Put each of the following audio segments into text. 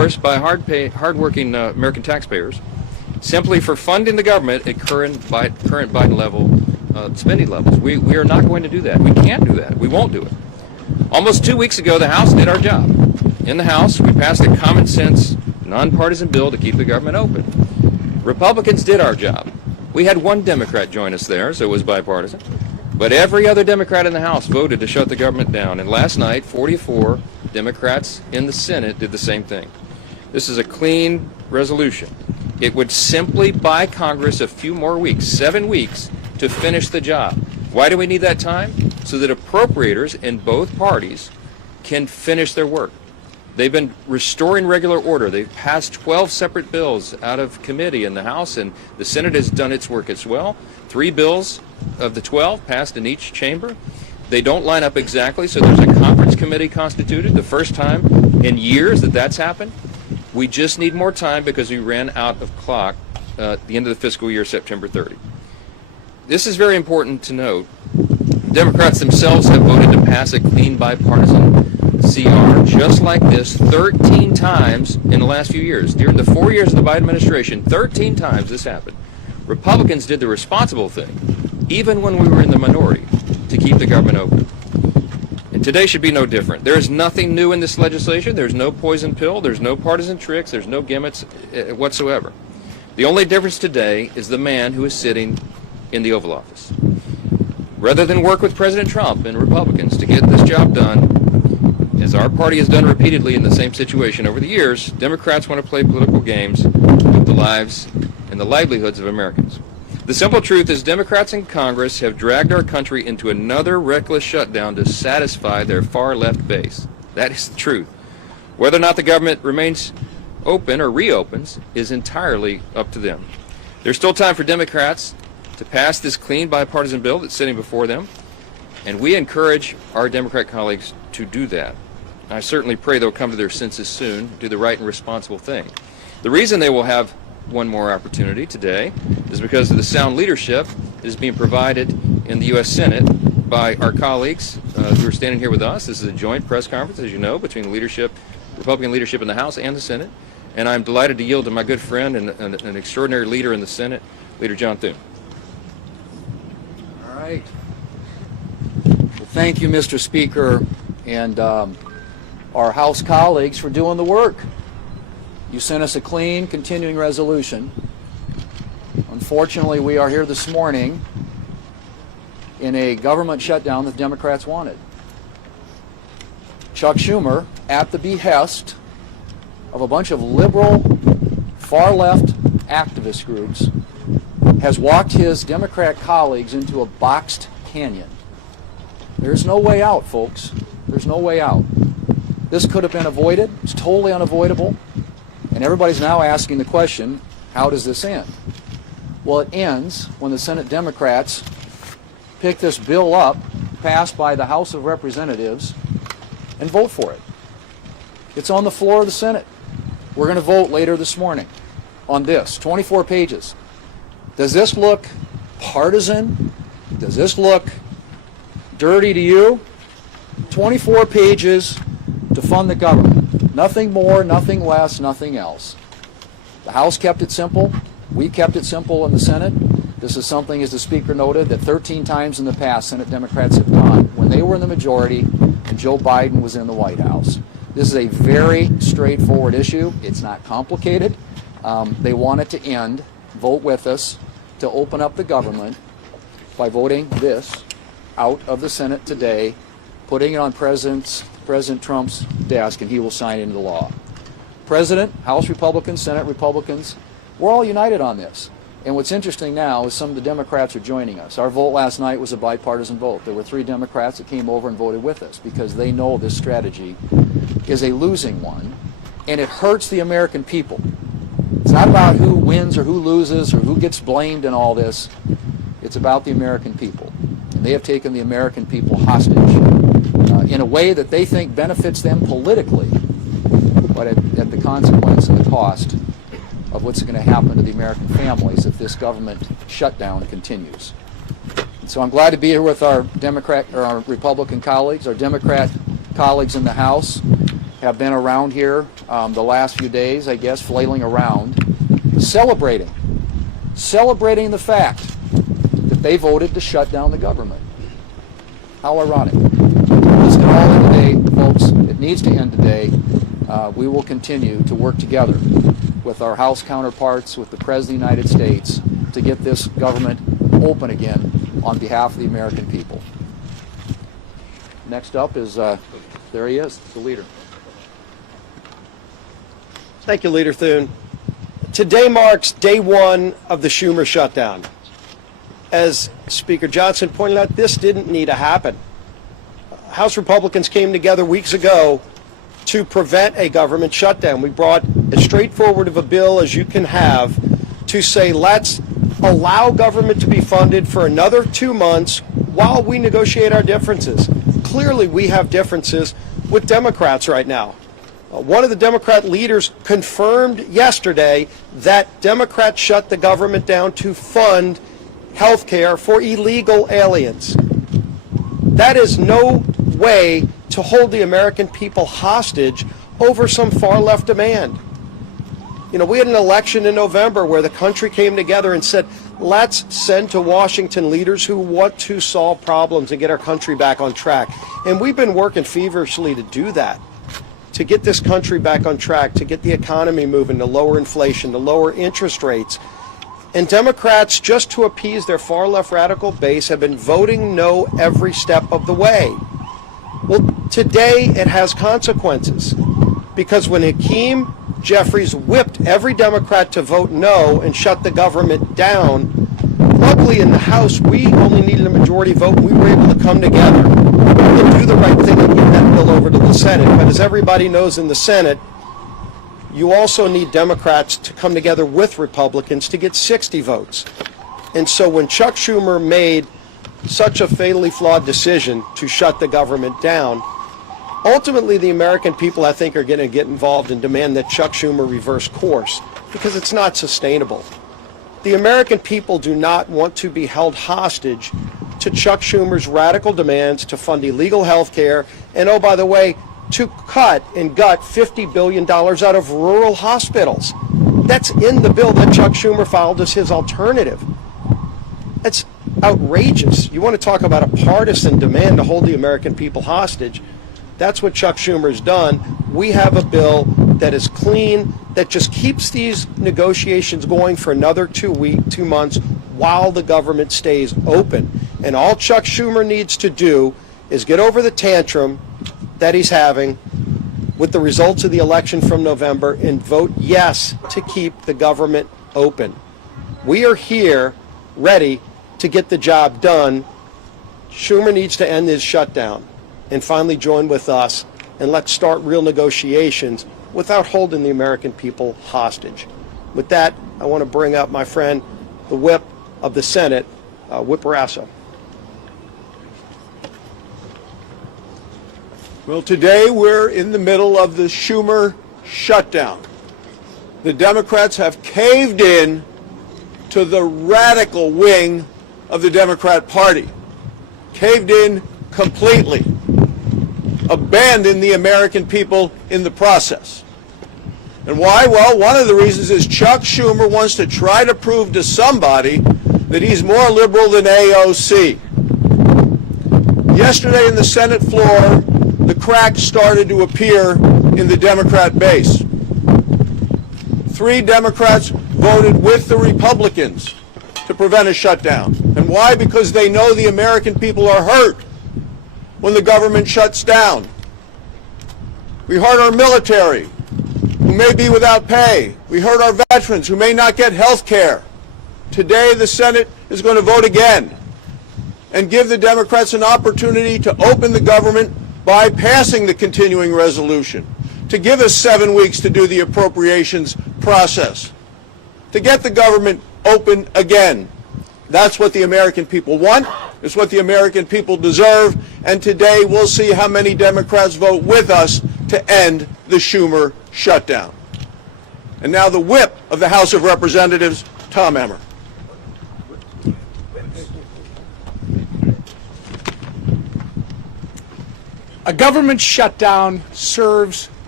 endorsed by hard-working American taxpayers simply for funding the government at current Biden level spending levels. We are not going to do that. We can't do that. We won't do it. Almost 2 weeks ago, the House did our job. In the House, we passed a common sense, nonpartisan bill to keep the government open. Republicans did our job. We had one Democrat join us there, so it was bipartisan. But every other Democrat in the House voted to shut the government down. And last night, 44 Democrats in the Senate did the same thing. This is a clean resolution. It would simply buy Congress a few more weeks, 7 weeks, to finish the job. Why do we need that time? So that appropriators in both parties can finish their work. They've been restoring regular order. They've passed 12 separate bills out of committee in the House, and the Senate has done its work as well. 3 bills of the 12 passed in each chamber. They don't line up exactly, so there's a conference committee constituted, the first time in years that that's happened. We just need more time because we ran out of clock at the end of the fiscal year, September 30. This is very important to note. Democrats themselves have voted to pass a clean bipartisan CR just like this 13 times in the last few years. During the 4 years of the Biden administration, 13 times this happened. Republicans did the responsible thing, even when we were in the minority, to keep the government open. And today should be no different. There is nothing new in this legislation. There's no poison pill. There's no partisan tricks. There's no gimmicks whatsoever. The only difference today is the man who is sitting in the Oval Office. Rather than work with President Trump and Republicans to get this job done, as our party has done repeatedly in the same situation over the years, Democrats want to play political games with the lives and the livelihoods of Americans. The simple truth is Democrats in Congress have dragged our country into another reckless shutdown to satisfy their far-left base. That is the truth. Whether or not the government remains open or reopens is entirely up to them. There's still time for Democrats to pass this clean bipartisan bill that's sitting before them, and we encourage our Democrat colleagues to do that. I certainly pray they'll come to their senses soon, do the right and responsible thing. The reason they will have one more opportunity today is because of the sound leadership that is being provided in the U.S. Senate by our colleagues who are standing here with us. This is a joint press conference, as you know, between the leadership, Republican leadership in the House and the Senate. And I'm delighted to yield to my good friend and an extraordinary leader in the Senate, Leader John Thune. All right. Well, thank you, Mr. Speaker, and our House colleagues for doing the work. You sent us a clean, continuing resolution. Unfortunately, we are here this morning in a government shutdown that Democrats wanted. Chuck Schumer, at the behest of a bunch of liberal, far-left activist groups, has walked his Democrat colleagues into a boxed canyon. There's no way out, folks. There's no way out. This could have been avoided. It's totally unavoidable. And everybody's now asking the question, how does this end? Well, it ends when the Senate Democrats pick this bill up, passed by the House of Representatives, and vote for it. It's on the floor of the Senate. We're going to vote later this morning on this, 24 pages. Does this look partisan? Does this look dirty to you? 24 pages to fund the government. Nothing more, nothing less, nothing else. The House kept it simple. We kept it simple in the Senate. This is something, as the Speaker noted, that 13 times in the past Senate Democrats have done when they were in the majority and Joe Biden was in the White House. This is a very straightforward issue. It's not complicated. They want it to end. Vote with us to open up the government by voting this out of the Senate today, putting it on President Trump's desk, and he will sign it into law. President, House Republicans, Senate Republicans, we're all united on this. And what's interesting now is some of the Democrats are joining us. Our vote last night was a bipartisan vote. There were 3 Democrats that came over and voted with us because they know this strategy is a losing one, and it hurts the American people. It's not about who wins or who loses or who gets blamed in all this. It's about the American people. And they have taken the American people hostage in a way that they think benefits them politically, but at the consequence and the cost of what's going to happen to the American families if this government shutdown continues. So I'm glad to be here with our Republican colleagues, our Democrat colleagues in the House. have been around here the last few days, I guess, flailing around, celebrating the fact that they voted to shut down the government. How ironic. This can all end today, folks. It needs to end today. We will continue to work together with our House counterparts, with the President of the United States, to get this government open again on behalf of the American people. Next up is, there he is, the leader. Thank you, Leader Thune. Today marks day one of the Schumer shutdown. As Speaker Johnson pointed out, this didn't need to happen. House Republicans came together weeks ago to prevent a government shutdown. We brought as straightforward of a bill as you can have to say, let's allow government to be funded for another 2 months while we negotiate our differences. Clearly, we have differences with Democrats right now. One of the Democrat leaders confirmed yesterday that Democrats shut the government down to fund health care for illegal aliens. That is no way to hold the American people hostage over some far-left demand. You know, we had an election in November where the country came together and said, let's send to Washington leaders who want to solve problems and get our country back on track. And we've been working feverishly to do that, to get this country back on track, to get the economy moving, to lower inflation, to lower interest rates. And Democrats, just to appease their far-left radical base, have been voting no every step of the way. Well, today it has consequences, because when Hakeem Jeffries whipped every Democrat to vote no and shut the government down, luckily in the House we only needed a majority vote. We were able to come together and do the right thing and get that bill over to the Senate. But as everybody knows, in the Senate, you also need Democrats to come together with Republicans to get 60 votes. And so when Chuck Schumer made such a fatally flawed decision to shut the government down, ultimately the American people, I think, are going to get involved and demand that Chuck Schumer reverse course, because it's not sustainable. The American people do not want to be held hostage to Chuck Schumer's radical demands to fund illegal health care and, oh, by the way, to cut and gut $50 billion out of rural hospitals. That's in the bill that Chuck Schumer filed as his alternative. That's outrageous. You want to talk about a partisan demand to hold the American people hostage? That's what Chuck Schumer's done. We have a bill that is clean, that just keeps these negotiations going for another 2 months while the government stays open. And all Chuck Schumer needs to do is get over the tantrum that he's having with the results of the election from November and vote yes to keep the government open. We are here ready to get the job done. Schumer needs to end his shutdown and finally join with us, and let's start real negotiations without holding the American people hostage. With that, I want to bring up my friend, the whip of the Senate, Whip Barrasso. Well, today we're in the middle of the Schumer shutdown. The Democrats have caved in to the radical wing of the Democrat Party, caved in completely, abandoned the American people in the process. And why? Well, one of the reasons is Chuck Schumer wants to try to prove to somebody that he's more liberal than AOC. Yesterday in the Senate floor, the cracks started to appear in the Democrat base. 3 Democrats voted with the Republicans to prevent a shutdown. And why? Because they know the American people are hurt when the government shuts down. We hurt our military, who may be without pay. We hurt our veterans, who may not get health care. Today, the Senate is going to vote again and give the Democrats an opportunity to open the government by passing the continuing resolution, to give us 7 weeks to do the appropriations process, to get the government open again. That's what the American people want. It's what the American people deserve. And today we'll see how many Democrats vote with us to end the Schumer shutdown. And now the whip of the House of Representatives, Tom Emmer. A government shutdown serves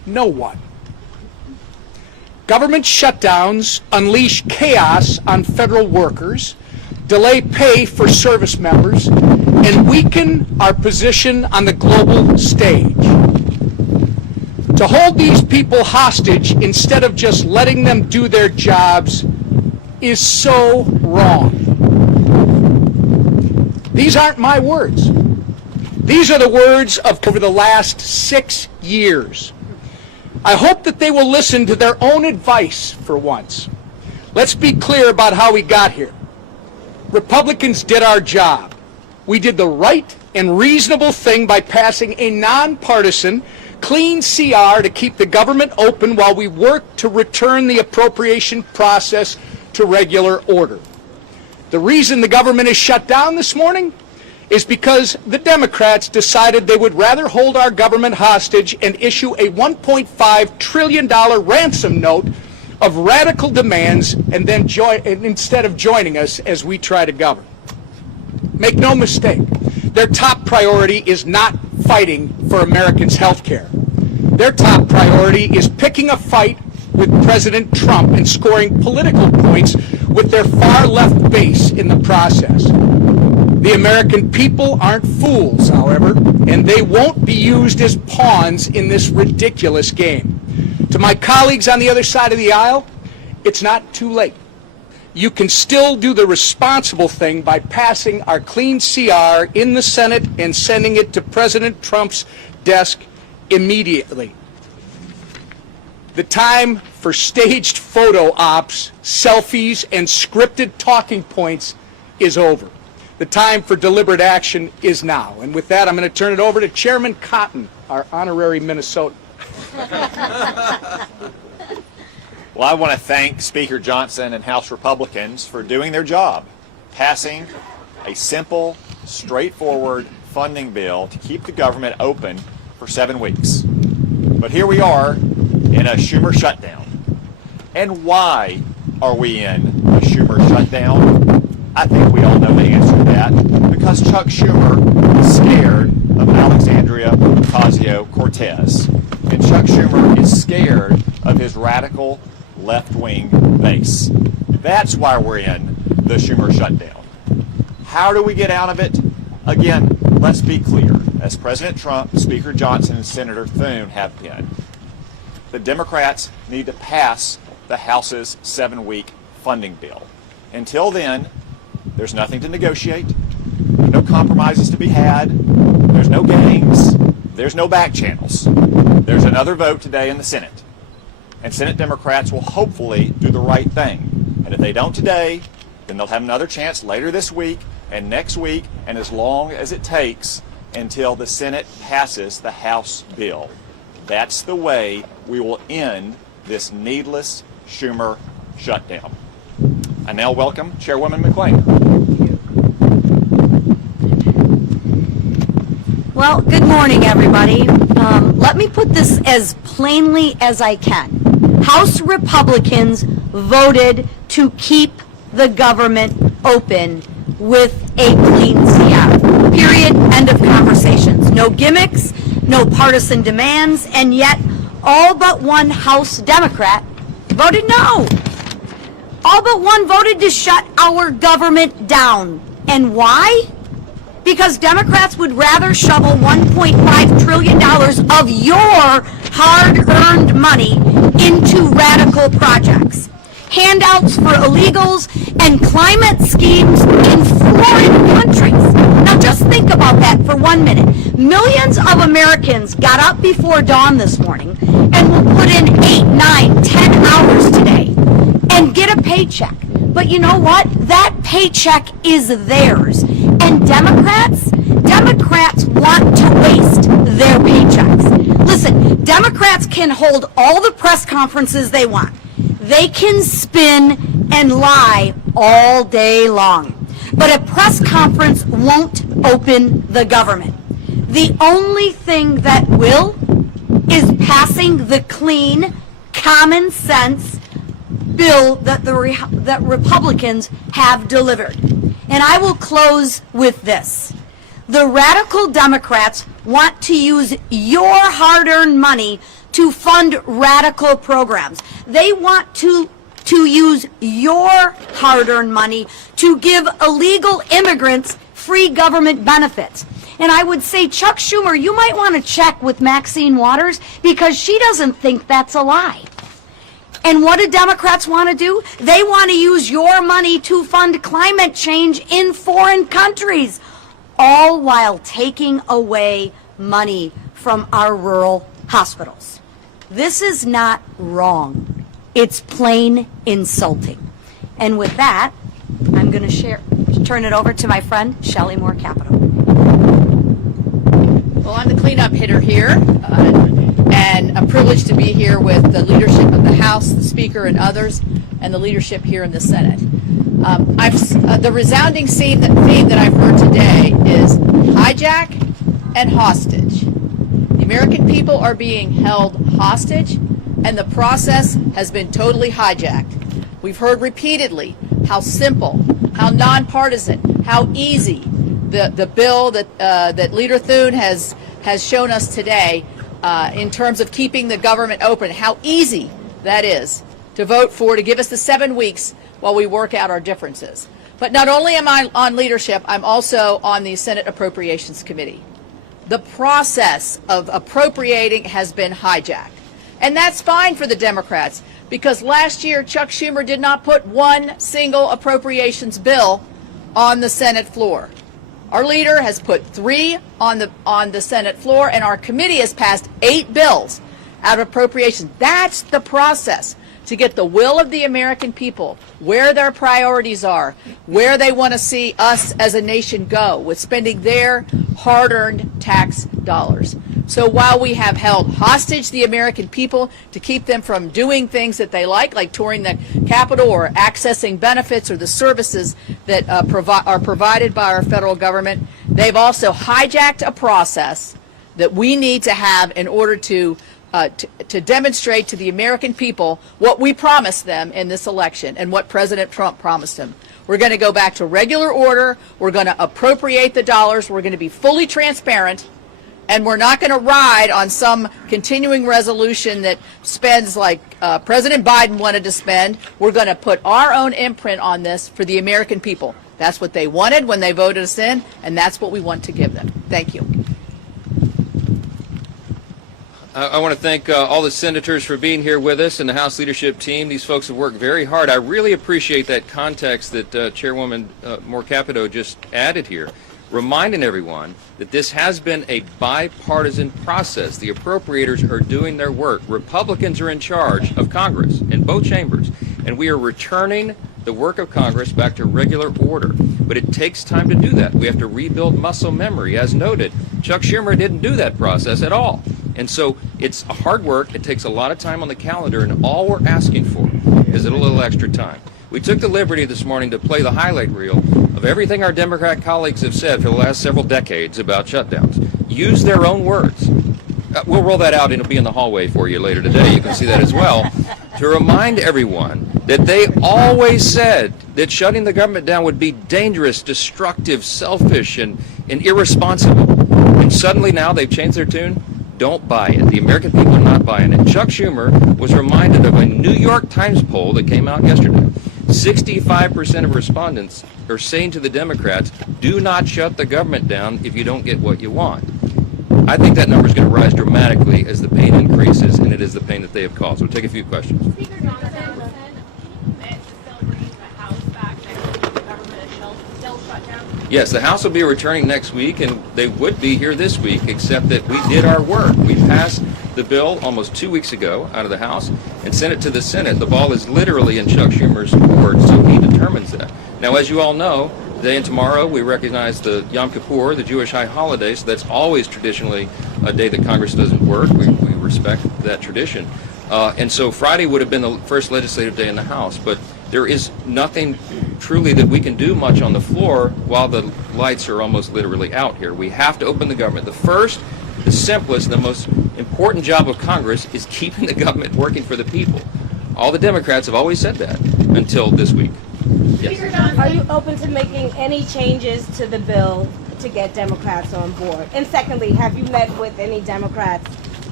No one. Government shutdowns unleash chaos on federal workers, delay pay for service members, and weaken our position on the global stage. To hold these people hostage instead of just letting them do their jobs is so wrong. These aren't my words. These are the words of over the last 6 years. I hope that they will listen to their own advice for once. Let's be clear about how we got here. Republicans did our job. We did the right and reasonable thing by passing a nonpartisan, clean CR to keep the government open while we work to return the appropriation process to regular order. The reason the government is shut down this morning is because the Democrats decided they would rather hold our government hostage and issue a $1.5 trillion ransom note of radical demands and then instead of joining us as we try to govern. Make no mistake, their top priority is not fighting for Americans' health care. Their top priority is picking a fight with President Trump and scoring political points with their far-left base in the process. The American people aren't fools, however, and they won't be used as pawns in this ridiculous game. To my colleagues on the other side of the aisle, it's not too late. You can still do the responsible thing by passing our clean CR in the Senate and sending it to President Trump's desk immediately. The time for staged photo ops, selfies, and scripted talking points is over. The time for deliberate action is now. And with that, I'm going to turn it over to Chairman Cotton, our honorary Minnesotan. Well, I want to thank Speaker Johnson and House Republicans for doing their job, passing a simple, straightforward funding bill to keep the government open for 7 weeks. But here we are in a Schumer shutdown. And why are we in a Schumer shutdown? I think we all know the answer to that. Because Chuck Schumer is scared of Alexandria Ocasio-Cortez. And Chuck Schumer is scared of his radical left-wing base. That's why we're in the Schumer shutdown. How do we get out of it? Again, let's be clear. As President Trump, Speaker Johnson, and Senator Thune have been, the Democrats need to pass the House's 7-week funding bill. Until then, there's nothing to negotiate, no compromises to be had, there's no games, there's no back channels. There's another vote today in the Senate, and Senate Democrats will hopefully do the right thing. And if they don't today, then they'll have another chance later this week and next week, and as long as it takes until the Senate passes the House bill. That's the way we will end this needless Schumer shutdown. I now welcome Chairwoman McClain. Well, good morning, everybody. Let me put this as plainly as I can. House Republicans voted to keep the government open with a clean CR. Period. End of conversations. No gimmicks, no partisan demands, and yet all but one House Democrat voted no. All but one voted to shut our government down. And why? Because Democrats would rather shovel $1.5 trillion of your hard-earned money into radical projects. Handouts for illegals and climate schemes in foreign countries. Now just think about that for 1 minute. Millions of Americans got up before dawn this morning and will put in 8, 9, 10 hours today and get a paycheck. But you know what? That paycheck is theirs. And Democrats want to waste their paychecks. Listen, Democrats can hold all the press conferences they want. They can spin and lie all day long. But a press conference won't open the government. The only thing that will is passing the clean, common sense bill that that Republicans have delivered. And I will close with this. The radical Democrats want to use your hard-earned money to fund radical programs. They want to use your hard-earned money to give illegal immigrants free government benefits. And I would say, Chuck Schumer, you might want to check with Maxine Waters, because she doesn't think that's a lie. And what do Democrats want to do? They want to use your money to fund climate change in foreign countries, all while taking away money from our rural hospitals. This is not wrong. It's plain insulting. And with that, I'm going to turn it over to my friend, Shelley Moore Capito. Well, I'm the cleanup hitter here, and a privilege to be here with the leadership of the House, the Speaker, and others, and the leadership here in the Senate. The resounding theme that I've heard today is hijack and hostage. The American people are being held hostage, and the process has been totally hijacked. We've heard repeatedly how simple, how nonpartisan, how easy the bill that Leader Thune has shown us today in terms of keeping the government open, how easy that is to vote for, to give us the 7 weeks while we work out our differences. But not only am I on leadership, I'm also on the Senate Appropriations Committee. The process of appropriating has been hijacked. And that's fine for the Democrats, because last year Chuck Schumer did not put one single appropriations bill on the Senate floor. Our leader has put 3 on the Senate floor, and our committee has passed 8 bills out of appropriations. That's the process to get the will of the American people, where their priorities are, where they want to see us as a nation go with spending their hard-earned tax dollars. So while we have held hostage the American people to keep them from doing things that they like touring the Capitol or accessing benefits or the services that are provided by our federal government, they've also hijacked a process that we need to have in order to demonstrate to the American people what we promised them in this election and what President Trump promised them. We're going to go back to regular order. We're going to appropriate the dollars. We're going to be fully transparent. And we're not going to ride on some continuing resolution that spends like President Biden wanted to spend. We're going to put our own imprint on this for the American people. That's what they wanted when they voted us in, and that's what we want to give them. Thank you. I want to thank all the senators for being here with us and the House leadership team. These folks have worked very hard. I really appreciate that context that Chairwoman Moore Capito just added here, reminding everyone that this has been a bipartisan process. The appropriators are doing their work. Republicans are in charge of Congress in both chambers, and we are returning the work of Congress back to regular order. But it takes time to do that. We have to rebuild muscle memory. As noted, Chuck Schumer didn't do that process at all. And so it's hard work. It takes a lot of time on the calendar, and all we're asking for is a little extra time. We took the liberty this morning to play the highlight reel of everything our Democrat colleagues have said for the last several decades about shutdowns. Use their own words. We'll roll that out, and it'll be in the hallway for you later today. You can see that as well. To remind everyone that they always said that shutting the government down would be dangerous, destructive, selfish, and irresponsible. And suddenly now they've changed their tune. Don't buy it. The American people are not buying it. Chuck Schumer was reminded of a New York Times poll that came out yesterday. 65% of respondents are saying to the Democrats, do not shut the government down if you don't get what you want. I think that number is going to rise dramatically as the pain increases, and it is the pain that they have caused. We'll take a few questions. Speaker Johnson meant to still bring the House back next week if the government is still shut down? Yes, the House will be returning next week, and they would be here this week, except that we did our work. We passed the bill almost 2 weeks ago out of the House and sent it to the Senate. The ball is literally in Chuck Schumer's court, so he determines that. Now, as you all know, today and tomorrow we recognize the Yom Kippur, the Jewish high holiday, so that's always traditionally a day that Congress doesn't work. We respect that tradition. And so Friday would have been the first legislative day in the House, but there is nothing truly that we can do much on the floor while the lights are almost literally out here. We have to open the government. The first, the simplest, the most important job of Congress is keeping the government working for the people. All the Democrats have always said that until this week. Yes. Speaker Johnson, are you open to making any changes to the bill to get Democrats on board? And secondly, have you met with any Democrats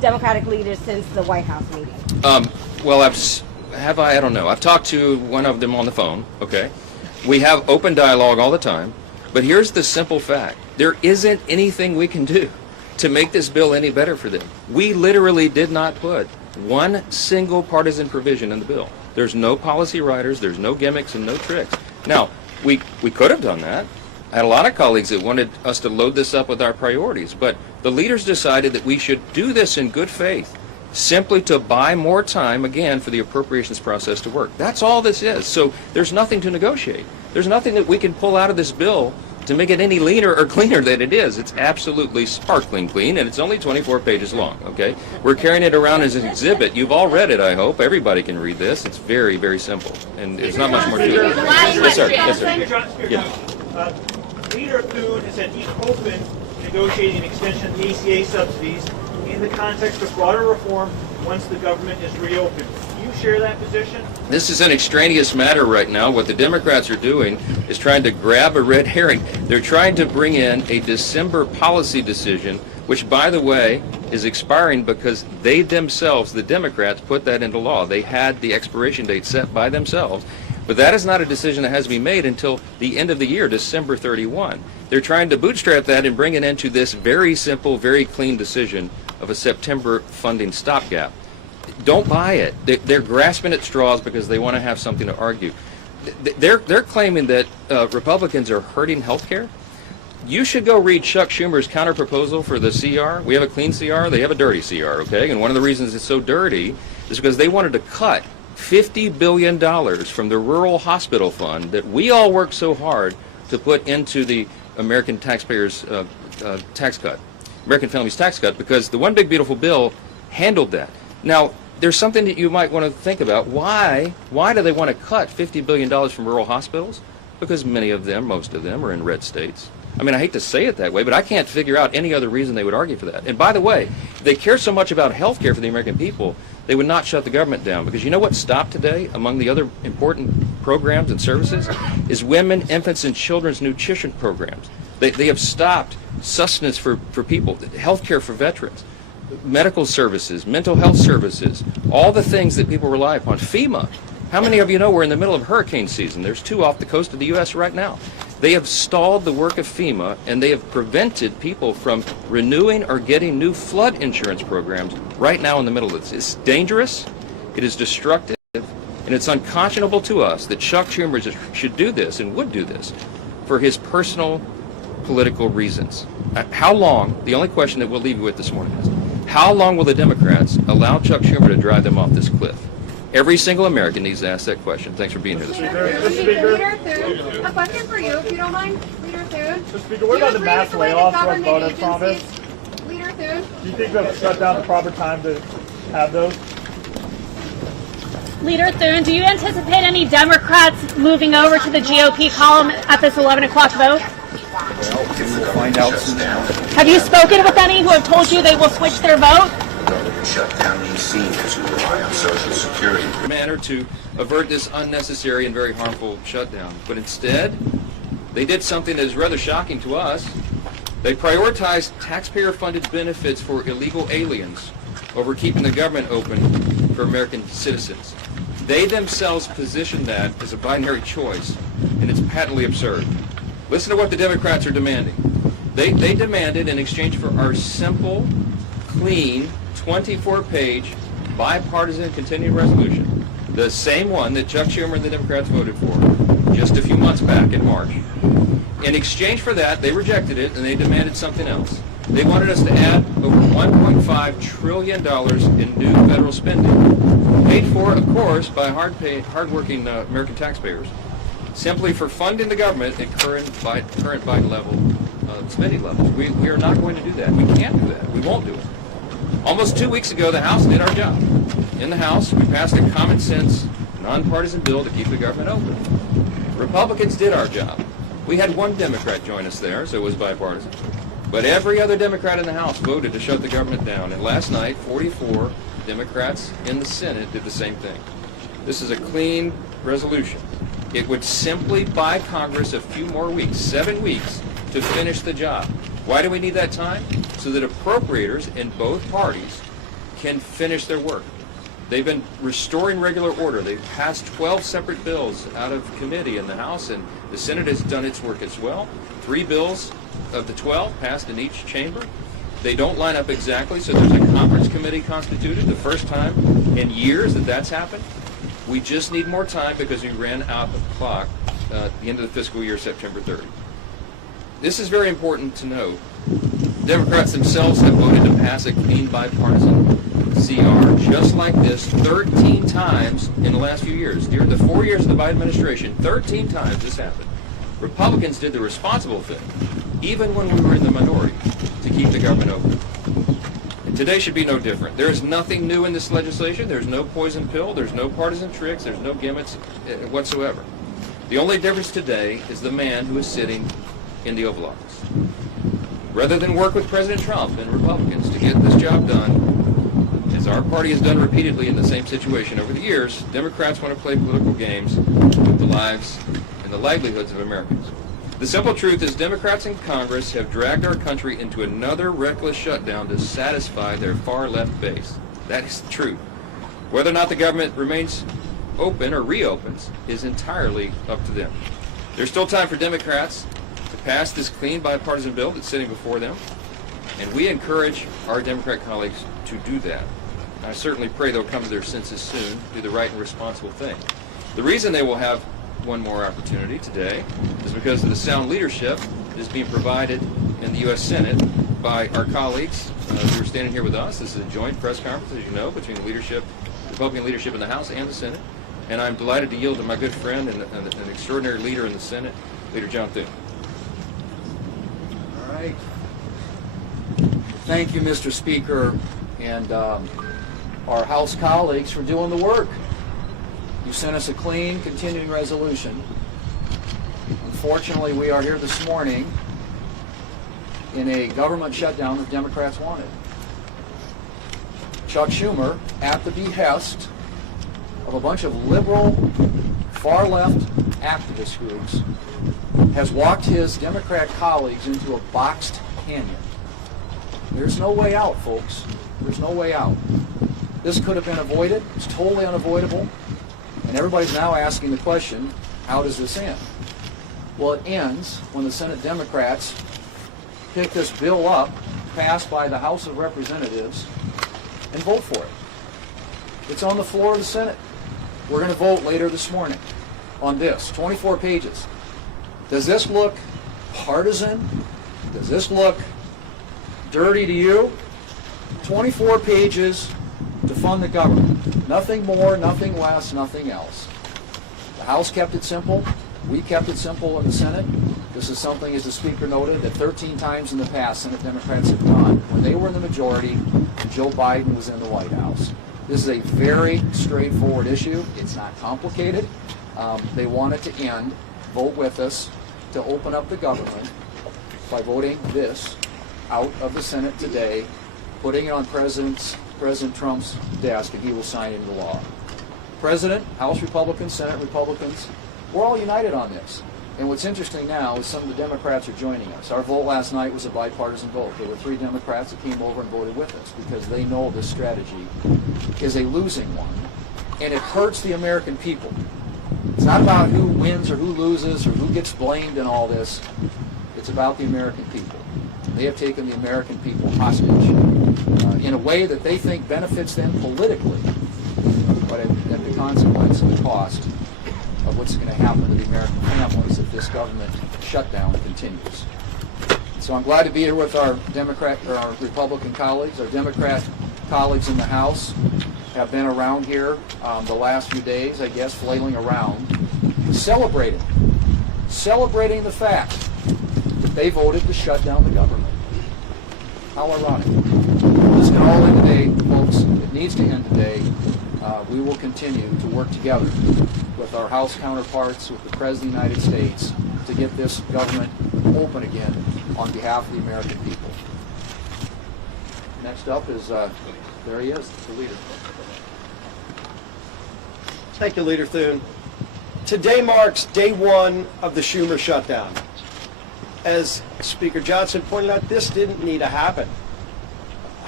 Democratic leaders since the White House meeting? Well, I don't know. I've talked to one of them on the phone, okay? We have open dialogue all the time, but here's the simple fact. There isn't anything we can do to make this bill any better for them. We literally did not put one single partisan provision in the bill. There's no policy writers, there's no gimmicks and no tricks. Now, we could have done that. I had a lot of colleagues that wanted us to load this up with our priorities, but the leaders decided that we should do this in good faith, simply to buy more time, again, for the appropriations process to work. That's all this is. So there's nothing to negotiate. There's nothing that we can pull out of this bill to make it any leaner or cleaner than it is. It's absolutely sparkling clean, and it's only 24 pages long, okay? We're carrying it around as an exhibit. You've all read it, I hope. Everybody can read this. It's very, very simple, and there's not much more to it. Yes, sir. Yes, sir. Yeah. Leader Thune has said he's open to negotiating an extension of the ACA subsidies in the context of broader reform once the government is reopened. Do you share that position? This is an extraneous matter right now. What the Democrats are doing is trying to grab a red herring. They're trying to bring in a December policy decision, which, by the way, is expiring because they themselves, the Democrats, put that into law. They had the expiration date set by themselves. But that is not a decision that has to be made until the end of the year, December 31. They're trying to bootstrap that and bring it into this very simple, very clean decision of a September funding stopgap. Don't buy it. They're grasping at straws because they want to have something to argue. They're claiming that Republicans are hurting health care. You should go read Chuck Schumer's counterproposal for the CR. We have a clean CR. They have a dirty CR, okay? And one of the reasons it's so dirty is because they wanted to cut $50 billion from the rural hospital fund that we all work so hard to put into the American taxpayers' tax cut, American families' tax cut, because the One Big Beautiful Bill handled that. Now, there's something that you might want to think about. Why do they want to cut $50 billion from rural hospitals? Because many of them, most of them, are in red states. I mean, I hate to say it that way, but I can't figure out any other reason they would argue for that. And by the way, if they care so much about health care for the American people, they would not shut the government down. Because you know what stopped today, among the other important programs and services, is women, infants, and children's nutrition programs. They have stopped sustenance for people, health care for veterans, medical services, mental health services, all the things that people rely upon. FEMA. How many of you know we're in the middle of hurricane season? There's 2 off the coast of the U.S. right now. They have stalled the work of FEMA, and they have prevented people from renewing or getting new flood insurance programs right now in the middle of this. It's dangerous, it is destructive, and it's unconscionable to us that Chuck Schumer should do this and would do this for his personal political reasons. How long, the only question that we'll leave you with this morning is, how long will the Democrats allow Chuck Schumer to drive them off this cliff? Every single American needs to ask that question. Thanks for being here this morning. Leader Thune, a question for you, if you don't mind. Leader Thune. Mr. Speaker, what about the mass layoffs what voted promise? Leader Thune. Do you think they'll shut down the proper time to have those? Leader Thune, do you anticipate any Democrats moving over to the GOP column at this 11 o'clock vote? Well, we'll find out soon. Have you spoken with any who have told you they will switch their vote? Shut down these seniors who rely on Social Security. Manner to avert this unnecessary and very harmful shutdown. But instead, they did something that is rather shocking to us. They prioritized taxpayer-funded benefits for illegal aliens over keeping the government open for American citizens. They themselves positioned that as a binary choice, and it's patently absurd. Listen to what the Democrats are demanding. They demanded, in exchange for our simple, clean, 24-page bipartisan continuing resolution, the same one that Chuck Schumer and the Democrats voted for just a few months back in March. In exchange for that, they rejected it and they demanded something else. They wanted us to add over $1.5 trillion in new federal spending, paid for, of course, by hard-working American taxpayers, simply for funding the government at current Biden level spending levels. We are not going to do that. We can't do that. We won't do it. Almost 2 weeks ago, the House did our job. In the House, we passed a common sense, nonpartisan bill to keep the government open. Republicans did our job. We had one Democrat join us there, so it was bipartisan. But every other Democrat in the House voted to shut the government down. And last night, 44 Democrats in the Senate did the same thing. This is a clean resolution. It would simply buy Congress a few more weeks, 7 weeks, to finish the job. Why do we need that time? So that appropriators in both parties can finish their work. They've been restoring regular order. They've passed 12 separate bills out of committee in the House, and the Senate has done its work as well. 3 bills of the 12 passed in each chamber. They don't line up exactly, so there's a conference committee constituted, the first time in years that that's happened. We just need more time because we ran out of the clock at the end of the fiscal year, September 30. This is very important to know. Democrats themselves have voted to pass a clean bipartisan CR just like this 13 times in the last few years. During the 4 years of the Biden administration, 13 times this happened. Republicans did the responsible thing, even when we were in the minority, to keep the government open. And today should be no different. There is nothing new in this legislation. There's no poison pill. There's no partisan tricks. There's no gimmicks whatsoever. The only difference today is the man who is sitting in the Oval Office. Rather than work with President Trump and Republicans to get this job done, as our party has done repeatedly in the same situation over the years, Democrats want to play political games with the lives and the livelihoods of Americans. The simple truth is Democrats in Congress have dragged our country into another reckless shutdown to satisfy their far-left base. That is the truth. Whether or not the government remains open or reopens is entirely up to them. There's still time for Democrats to pass this clean bipartisan bill that's sitting before them, and we encourage our Democrat colleagues to do that. I certainly pray they'll come to their senses soon, do the right and responsible thing. The reason they will have one more opportunity today is because of the sound leadership that is being provided in the U.S. Senate by our colleagues who are standing here with us. This is a joint press conference, as you know, between the leadership, Republican leadership in the House and the Senate. And I'm delighted to yield to my good friend and an extraordinary leader in the Senate, Leader John Thune. All right. Thank you, Mr. Speaker, and our House colleagues for doing the work. You sent us a clean, continuing resolution. Unfortunately, we are here this morning in a government shutdown that Democrats wanted. Chuck Schumer, at the behest of a bunch of liberal, far-left activist groups, has walked his Democrat colleagues into a boxed canyon. There's no way out, folks. There's no way out. This could have been avoided. It's totally unavoidable. And everybody's now asking the question, how does this end? Well, it ends when the Senate Democrats pick this bill up, passed by the House of Representatives, and vote for it. It's on the floor of the Senate. We're going to vote later this morning on this, 24 pages. Does this look partisan? Does this look dirty to you? 24 pages to fund the government. Nothing more, nothing less, nothing else. The House kept it simple. We kept it simple in the Senate. This is something, as the Speaker noted, that 13 times in the past Senate Democrats have done when they were in the majority and Joe Biden was in the White House. This is a very straightforward issue. It's not complicated. They want it to end. Vote with us to open up the government by voting this out of the Senate today, putting it on President Trump's desk, and he will sign into law. President, House Republicans, Senate Republicans, we're all united on this. And what's interesting now is some of the Democrats are joining us. Our vote last night was a bipartisan vote. There were 3 Democrats that came over and voted with us because they know this strategy is a losing one, and it hurts the American people. It's not about who wins or who loses or who gets blamed in all this. It's about the American people. They have taken the American people hostage in a way that they think benefits them politically, but at the consequence and the cost of what's going to happen to the American families if this government shutdown continues. So I'm glad to be here with our Republican colleagues. Our Democrat colleagues in the House have been around here the last few days, I guess, flailing around, celebrating the fact that they voted to shut down the government. How ironic. This can all end today, folks. It needs to end today. We will continue to work together with our House counterparts, with the President of the United States, to get this government open again on behalf of the American people. Next up is, there he is, the leader. Thank you, Leader Thune. Today marks day 1 of the Schumer shutdown. As Speaker Johnson pointed out, this didn't need to happen.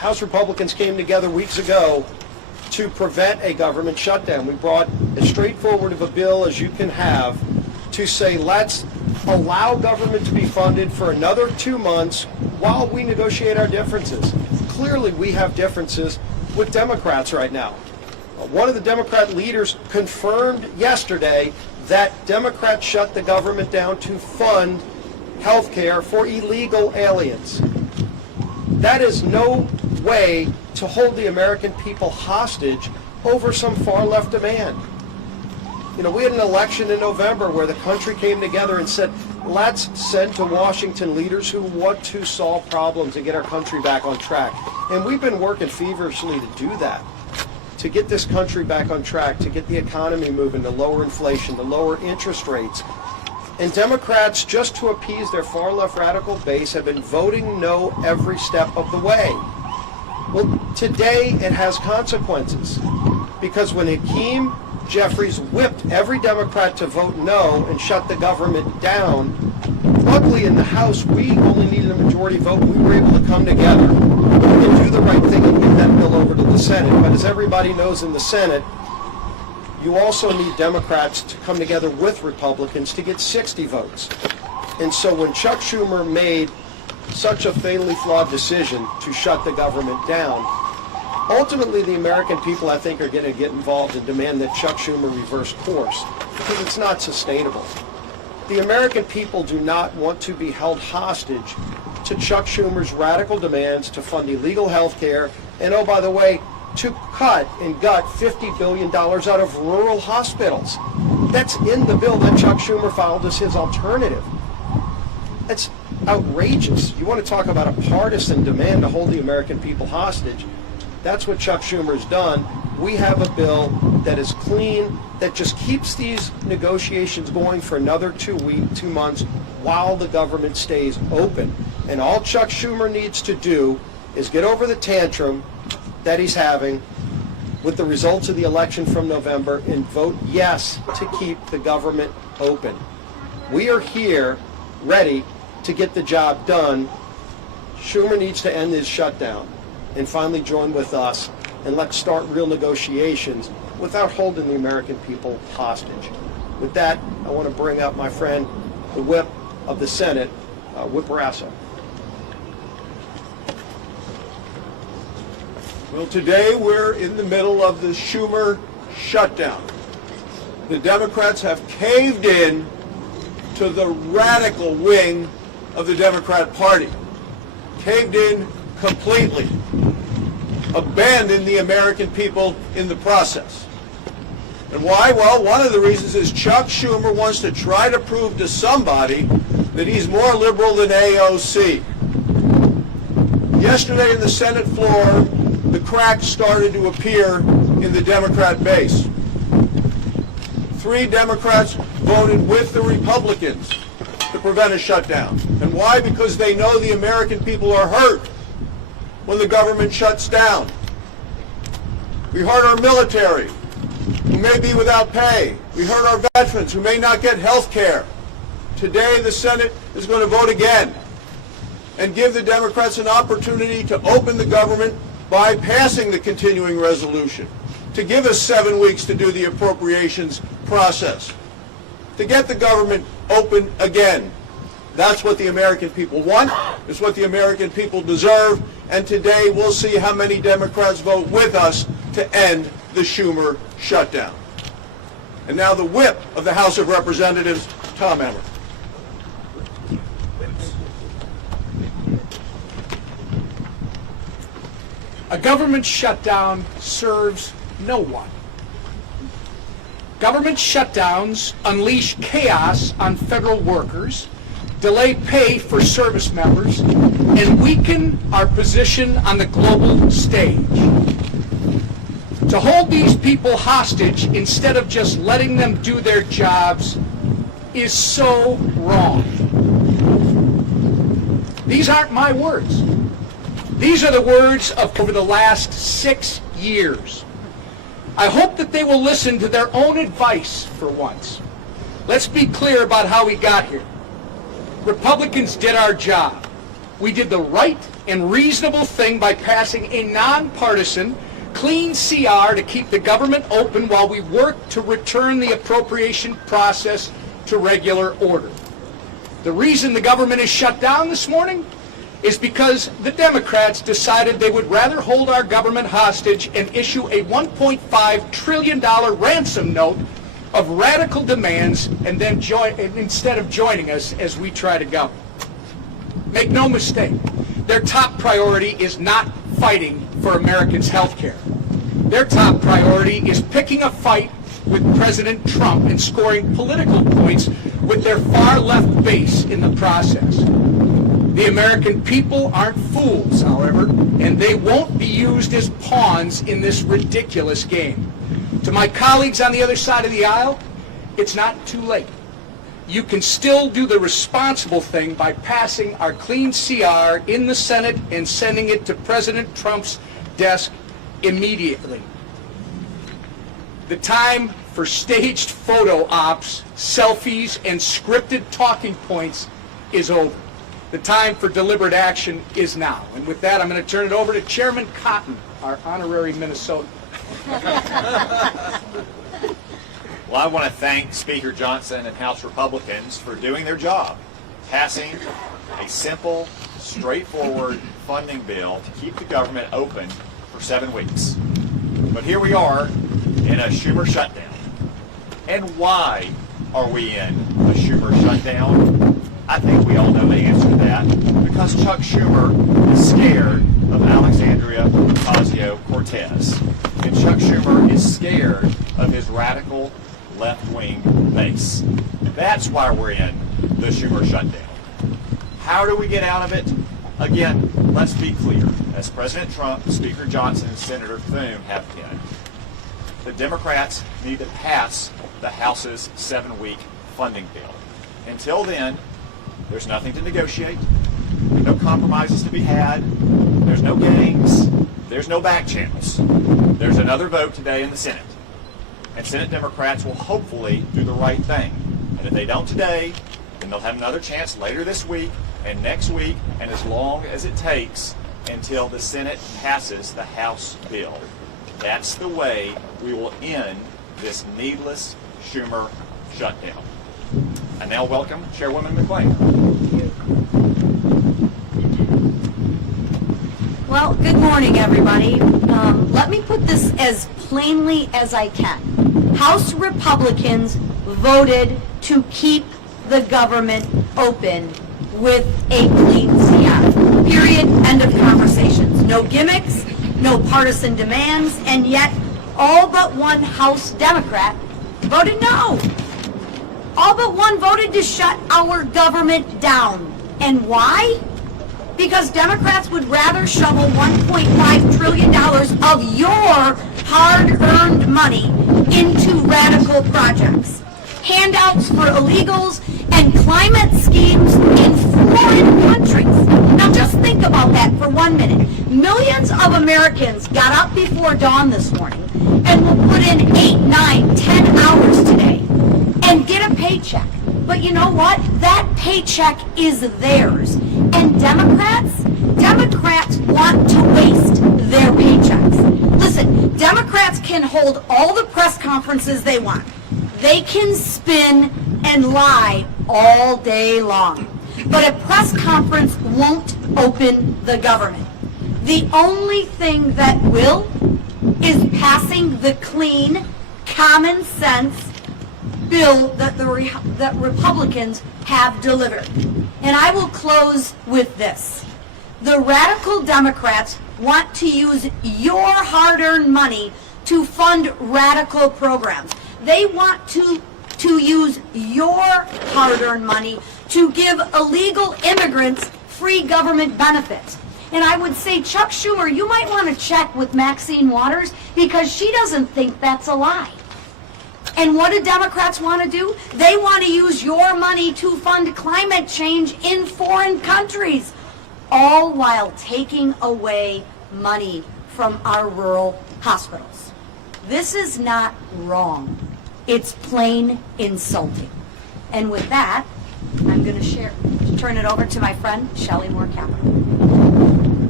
House Republicans came together weeks ago to prevent a government shutdown. We brought as straightforward of a bill as you can have to say, let's allow government to be funded for another 2 months while we negotiate our differences. Clearly, we have differences with Democrats right now. One of the Democrat leaders confirmed yesterday that Democrats shut the government down to fund health care for illegal aliens. That is no way to hold the American people hostage over some far-left demand. You know, we had an election in November where the country came together and said, let's send to Washington leaders who want to solve problems and get our country back on track. And we've been working feverishly to do that, to get this country back on track, to get the economy moving, to lower inflation, to lower interest rates. And Democrats, just to appease their far-left radical base, have been voting no every step of the way. Well, today it has consequences, because when Hakeem Jeffries whipped every Democrat to vote no and shut the government down, luckily in the House we only needed a majority vote. We were able to come together and do the right thing and get that bill over to the Senate. But as everybody knows in the Senate, you also need Democrats to come together with Republicans to get 60 votes. And so when Chuck Schumer made such a fatally flawed decision to shut the government down, ultimately the American people, I think, are going to get involved and demand that Chuck Schumer reverse course, because it's not sustainable. The American people do not want to be held hostage to Chuck Schumer's radical demands to fund illegal health care and, oh, by the way, to cut and gut $50 billion out of rural hospitals. That's in the bill that Chuck Schumer filed as his alternative. That's outrageous. You want to talk about a partisan demand to hold the American people hostage? That's what Chuck Schumer's done. We have a bill that is clean, that just keeps these negotiations going for another 2 months while the government stays open. And all Chuck Schumer needs to do is get over the tantrum that he's having with the results of the election from November and vote yes to keep the government open. We are here ready to get the job done. Schumer needs to end his shutdown and finally join with us, and let's start real negotiations without holding the American people hostage. With that, I want to bring up my friend, the whip of the Senate, Whip Rasso. Well, today we're in the middle of the Schumer shutdown. The Democrats have caved in to the radical wing of the Democrat Party. Caved in completely. Abandoned the American people in the process. And why? Well, one of the reasons is Chuck Schumer wants to try to prove to somebody that he's more liberal than AOC. Yesterday in the Senate floor, the cracks started to appear in the Democrat base. 3 Democrats voted with the Republicans to prevent a shutdown. And why? Because they know the American people are hurt when the government shuts down. We hurt our military, who may be without pay. We hurt our veterans, who may not get health care. Today, the Senate is going to vote again and give the Democrats an opportunity to open the government by passing the continuing resolution, to give us 7 weeks to do the appropriations process, to get the government open again. That's what the American people want. It's what the American people deserve. And today we'll see how many Democrats vote with us to end the Schumer shutdown. And now the whip of the House of Representatives, Tom Emmer. A government shutdown serves no one. Government shutdowns unleash chaos on federal workers, delay pay for service members, and weaken our position on the global stage. To hold these people hostage instead of just letting them do their jobs is so wrong. These aren't my words. These are the words of over the last 6 years. I hope that they will listen to their own advice for once. Let's be clear about how we got here. Republicans did our job. We did the right and reasonable thing by passing a nonpartisan, clean CR to keep the government open while we work to return the appropriation process to regular order. The reason the government is shut down this morning is because the Democrats decided they would rather hold our government hostage and issue a $1.5 trillion ransom note of radical demands and then instead of joining us as we try to govern. Make no mistake, their top priority is not fighting for Americans' health care. Their top priority is picking a fight with President Trump and scoring political points with their far-left base in the process. The American people aren't fools, however, and they won't be used as pawns in this ridiculous game. To my colleagues on the other side of the aisle, it's not too late. You can still do the responsible thing by passing our clean CR in the Senate and sending it to President Trump's desk immediately. The time for staged photo ops, selfies, and scripted talking points is over. The time for deliberate action is now. And with that, I'm going to turn it over to Chairman Cotton, our honorary Minnesotan. Well, I want to thank Speaker Johnson and House Republicans for doing their job, passing a simple, straightforward funding bill to keep the government open for 7 weeks. But here we are in a Schumer shutdown. And why are we in a Schumer shutdown? I think we all know the answer to that. Because Chuck Schumer is scared of Alexandria Ocasio-Cortez. And Chuck Schumer is scared of his radical left-wing base. That's why we're in the Schumer shutdown. How do we get out of it? Again, let's be clear. As President Trump, Speaker Johnson, and Senator Thune have been, the Democrats need to pass the House's 7-week funding bill. Until then, there's nothing to negotiate, no compromises to be had, there's no games, there's no back channels. There's another vote today in the Senate, and Senate Democrats will hopefully do the right thing. And if they don't today, then they'll have another chance later this week and next week, and as long as it takes until the Senate passes the House bill. That's the way we will end this needless Schumer shutdown. I now welcome Chairwoman McClain. Well, good morning, everybody. Let me put this as plainly as I can. House Republicans voted to keep the government open with a clean CR. Period. End of conversations. No gimmicks, no partisan demands, and yet all but one House Democrat voted no. All but one voted to shut our government down. And why? Because Democrats would rather shovel $1.5 trillion of your hard-earned money into radical projects, handouts for illegals, and climate schemes in foreign countries. Now just think about that for 1 minute. Millions of Americans got up before dawn this morning and will put in 8, 9, 10 hours today and get a paycheck. But you know what? That paycheck is theirs. And Democrats want to waste their paychecks. Listen, Democrats can hold all the press conferences they want. They can spin and lie all day long. But a press conference won't open the government. The only thing that will is passing the clean, common sense bill that that Republicans have delivered. And I will close with this. The radical Democrats want to use your hard-earned money to fund radical programs. They want to use your hard-earned money to give illegal immigrants free government benefits. And I would say, Chuck Schumer, you might want to check with Maxine Waters because she doesn't think that's a lie. And what do Democrats want to do? They want to use your money to fund climate change in foreign countries, all while taking away money from our rural hospitals. This is not wrong. It's plain insulting. And with that, I'm going to turn it over to my friend, Shelley Moore Capital.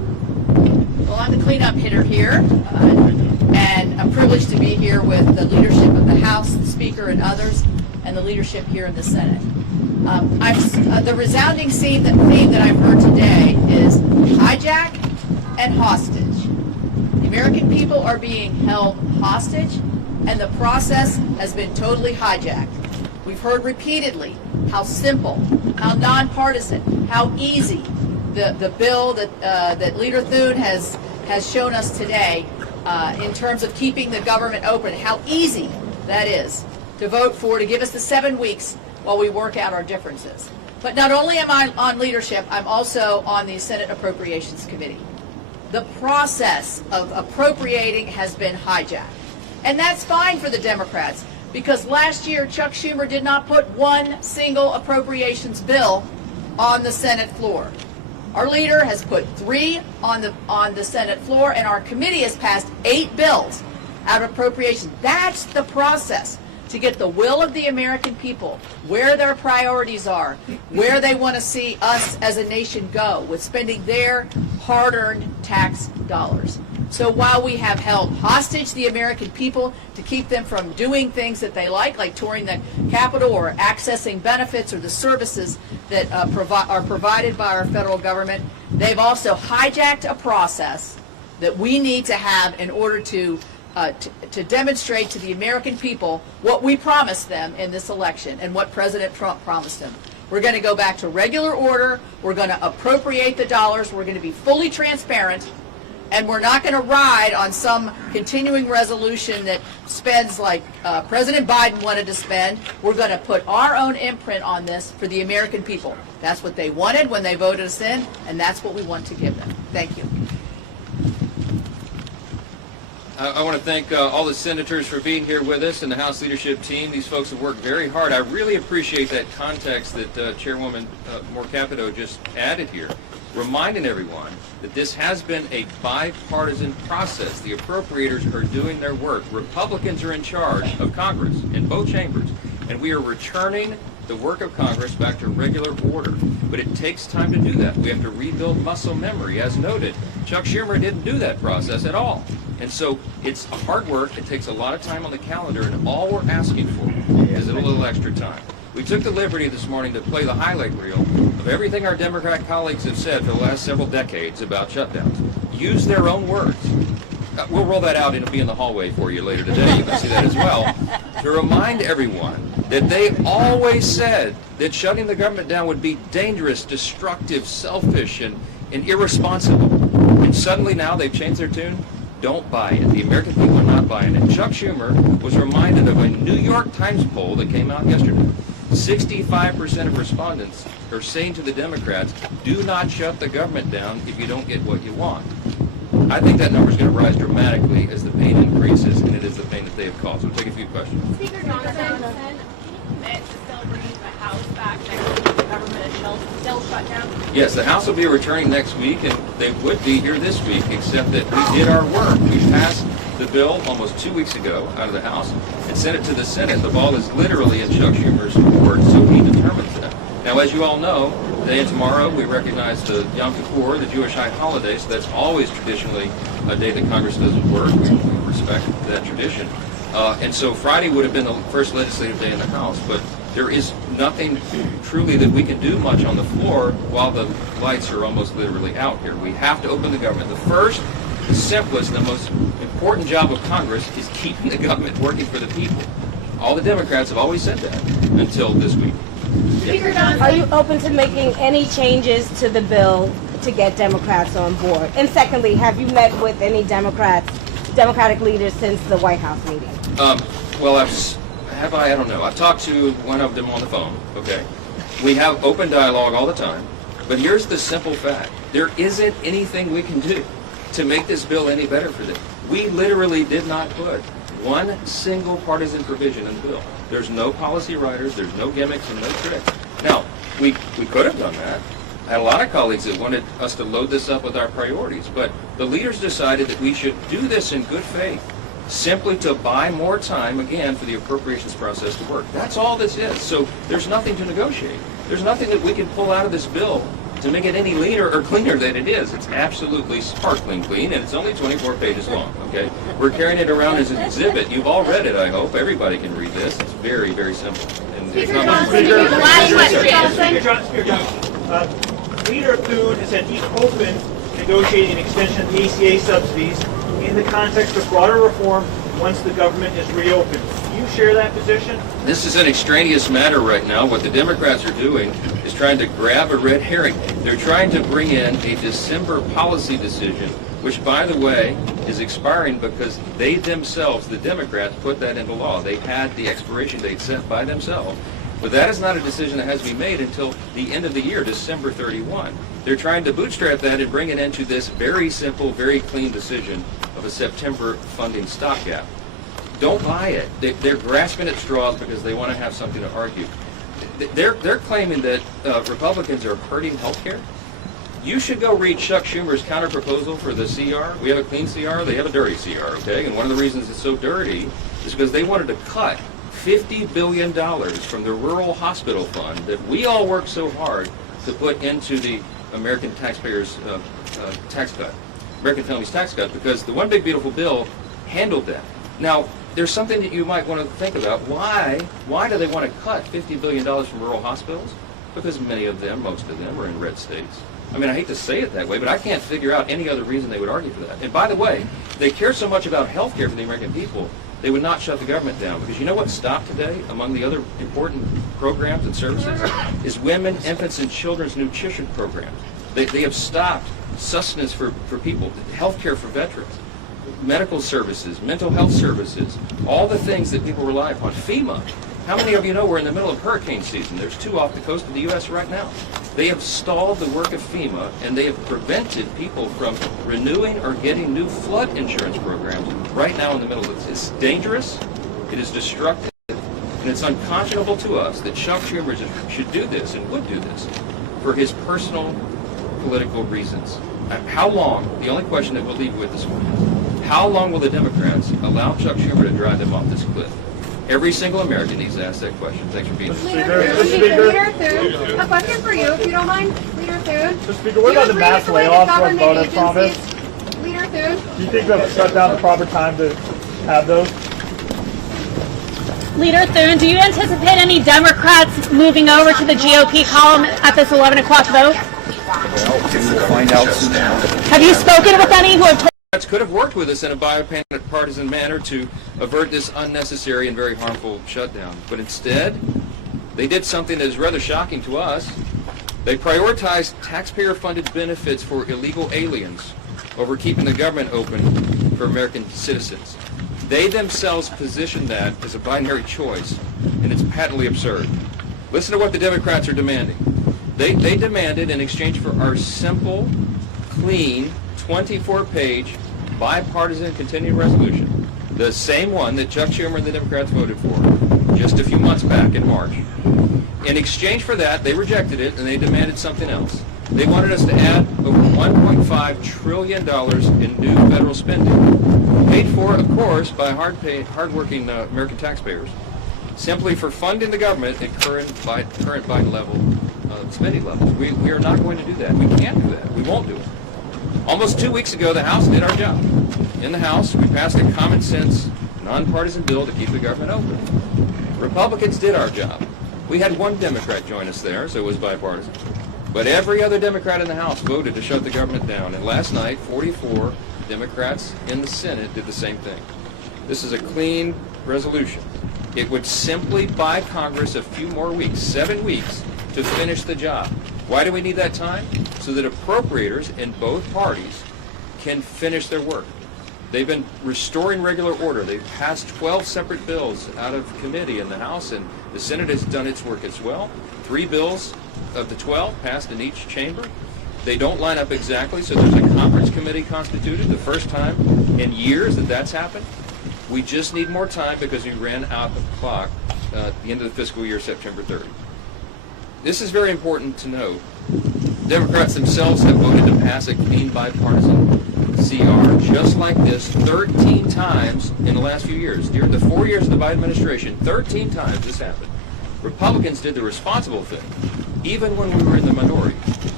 Well, I'm the cleanup hitter here, and I'm privileged to be here with the leadership of the House, the Speaker, and others, and the leadership here in the Senate. The resounding theme that I've heard today is hijack and hostage. The American people are being held hostage, and the process has been totally hijacked. We've heard repeatedly how simple, how nonpartisan, how easy the bill that Leader Thune has shown us today in terms of keeping the government open, how easy that is to vote for, to give us the 7 weeks while we work out our differences. But not only am I on leadership, I'm also on the Senate Appropriations Committee. The process of appropriating has been hijacked. And that's fine for the Democrats, because last year Chuck Schumer did not put one single appropriations bill on the Senate floor. Our leader has put 3 on the Senate floor, and our committee has passed 8 bills out of appropriations. That's the process to get the will of the American people, where their priorities are, where they want to see us as a nation go with spending their hard-earned tax dollars. So while we have held hostage the American people to keep them from doing things that they like touring the Capitol or accessing benefits or the services that are provided by our federal government, they've also hijacked a process that we need to have in order to demonstrate to the American people what we promised them in this election and what President Trump promised them. We're going to go back to regular order. We're going to appropriate the dollars. We're going to be fully transparent. And we're not going to ride on some continuing resolution that spends like President Biden wanted to spend. We're going to put our own imprint on this for the American people. That's what they wanted when they voted us in, and that's what we want to give them. Thank you. I want to thank all the senators for being here with us and the House leadership team. These folks have worked very hard. I really appreciate that context that Chairwoman Morcapito just added here, reminding everyone that this has been a bipartisan process. The appropriators are doing their work. Republicans are in charge of Congress in both chambers, and we are returning the work of Congress back to regular order. But it takes time to do that. We have to rebuild muscle memory. As noted, Chuck Schumer didn't do that process at all. And so it's hard work. It takes a lot of time on the calendar, and all we're asking for is a little extra time. We took the liberty this morning to play the highlight reel of everything our Democrat colleagues have said for the last several decades about shutdowns. Use their own words. We'll roll that out and it'll be in the hallway for you later today. You can see that as well. To remind everyone that they always said that shutting the government down would be dangerous, destructive, selfish, and irresponsible. And suddenly now they've changed their tune. Don't buy it. The American people are not buying it. Chuck Schumer was reminded of a New York Times poll that came out yesterday. 65% of respondents are saying to the Democrats, do not shut the government down if you don't get what you want. I think that number is going to rise dramatically as the pain increases, and it is the pain that they have caused. So we'll take a few questions. Speaker Johnson, can you commit to still bringing the House back next week if the government is still shut down? Yes, the House will be returning next week, and they would be here this week, except that we did our work. We passed the bill almost 2 weeks ago out of the House and sent it to the Senate. The ball is literally in Chuck Schumer's court, so he determines that. Now, as you all know, today and tomorrow we recognize the Yom Kippur, the Jewish high holiday, so that's always traditionally a day that Congress doesn't work. We respect that tradition. And so Friday would have been the first legislative day in the House, but there is nothing truly that we can do much on the floor while the lights are almost literally out here. We have to open the government. The first, the simplest, and the most important job of Congress is keeping the government working for the people. All the Democrats have always said that until this week. Speaker Johnson, are you open to making any changes to the bill to get Democrats on board? And secondly, have you met with any Democratic leaders since the White House meeting? Well, I don't know. I've talked to one of them on the phone, okay? We have open dialogue all the time, but here's the simple fact. There isn't anything we can do to make this bill any better for them. We literally did not put one single partisan provision in the bill. There's no policy writers, there's no gimmicks and no tricks. Now, we could have done that. I had a lot of colleagues that wanted us to load this up with our priorities, but the leaders decided that we should do this in good faith, simply to buy more time, again, for the appropriations process to work. That's all this is. So there's nothing to negotiate. There's nothing that we can pull out of this bill to make it any leaner or cleaner than it is. It's absolutely sparkling clean, and it's only 24 pages long, okay? We're carrying it around as an exhibit. You've all read it, I hope. Everybody can read this. It's very, very simple. And there's not much. Speaker Johnson, Leader Thune has said he's open to negotiating an extension of the ACA subsidies in the context of broader reform once the government is reopened. Do you share that position? This is an extraneous matter right now. What the Democrats are doing is trying to grab a red herring. They're trying to bring in a December policy decision, which, by the way, is expiring because they themselves, the Democrats, put that into law. They had the expiration date set by themselves. But that is not a decision that has to be made until the end of the year, December 31. They're trying to bootstrap that and bring it into this very simple, very clean decision of a September funding stopgap. Don't buy it. They're grasping at straws because they want to have something to argue. They're claiming that Republicans are hurting health care. You should go read Chuck Schumer's counterproposal for the CR. We have a clean CR. They have a dirty CR, okay? And one of the reasons it's so dirty is because they wanted to cut $50 billion from the rural hospital fund that we all work so hard to put into the American taxpayers' tax cut, American families' tax cut, because the One Big Beautiful Bill handled that. Now, there's something that you might want to think about. Why do they want to cut $50 billion from rural hospitals? Because many of them, most of them, are in red states. I mean, I hate to say it that way, but I can't figure out any other reason they would argue for that. And by the way, they care so much about health care for the American people, they would not shut the government down. Because you know what stopped today, among the other important programs and services, is women, infants, and children's nutrition programs. They have stopped sustenance for people, health care for veterans, medical services, mental health services, all the things that people rely upon. FEMA. How many of you know we're in the middle of hurricane season? There's 2 off the coast of the U.S. right now. They have stalled the work of FEMA, and they have prevented people from renewing or getting new flood insurance programs right now in the middle of this. It's dangerous, it is destructive, and it's unconscionable to us that Chuck Schumer should do this and would do this for his personal political reasons. How long, the only question that we'll leave with this morning is, how long will the Democrats allow Chuck Schumer to drive them off this cliff? Every single American needs to ask that question. Thanks for being here. Leader Thune, a question for you, if you don't mind. Leader Thune. Mr. Speaker, what about the mass layoffs from bonus promise? Leader Thune. Do you think that shut down the proper time to have those? Leader Thune, do you anticipate any Democrats moving over to the GOP column at this 11 o'clock vote? We'll find out soon. Have you spoken with any who have told Could have worked with us in a bipartisan manner to avert this unnecessary and very harmful shutdown. But instead, they did something that is rather shocking to us. They prioritized taxpayer-funded benefits for illegal aliens over keeping the government open for American citizens. They themselves positioned that as a binary choice, and it's patently absurd. Listen to what the Democrats are demanding. They demanded, in exchange for our simple, clean, 24-page bipartisan continuing resolution, the same one that Chuck Schumer and the Democrats voted for just a few months back in March. In exchange for that, they rejected it and they demanded something else. They wanted us to add over $1.5 trillion in new federal spending, paid for, of course, by hard-working American taxpayers, simply for funding the government at current Biden level spending levels. We are not going to do that. We can't do that. We won't do it. Almost 2 weeks ago, the House did our job. In the House, we passed a common-sense, nonpartisan bill to keep the government open. Republicans did our job. We had one Democrat join us there, so it was bipartisan. But every other Democrat in the House voted to shut the government down. And last night, 44 Democrats in the Senate did the same thing. This is a clean resolution. It would simply buy Congress a few more weeks, 7 weeks, to finish the job. Why do we need that time? So that appropriators in both parties can finish their work. They've been restoring regular order. They've passed 12 separate bills out of committee in the House, and the Senate has done its work as well. 3 bills of the 12 passed in each chamber. They don't line up exactly, so there's a conference committee constituted, the first time in years that that's happened. We just need more time because we ran out of clock at the end of the fiscal year, September 30. This is very important to know. Democrats themselves have voted to pass a clean bipartisan CR just like this 13 times in the last few years. During the 4 years of the Biden administration, 13 times this happened. Republicans did the responsible thing, even when we were in the minority.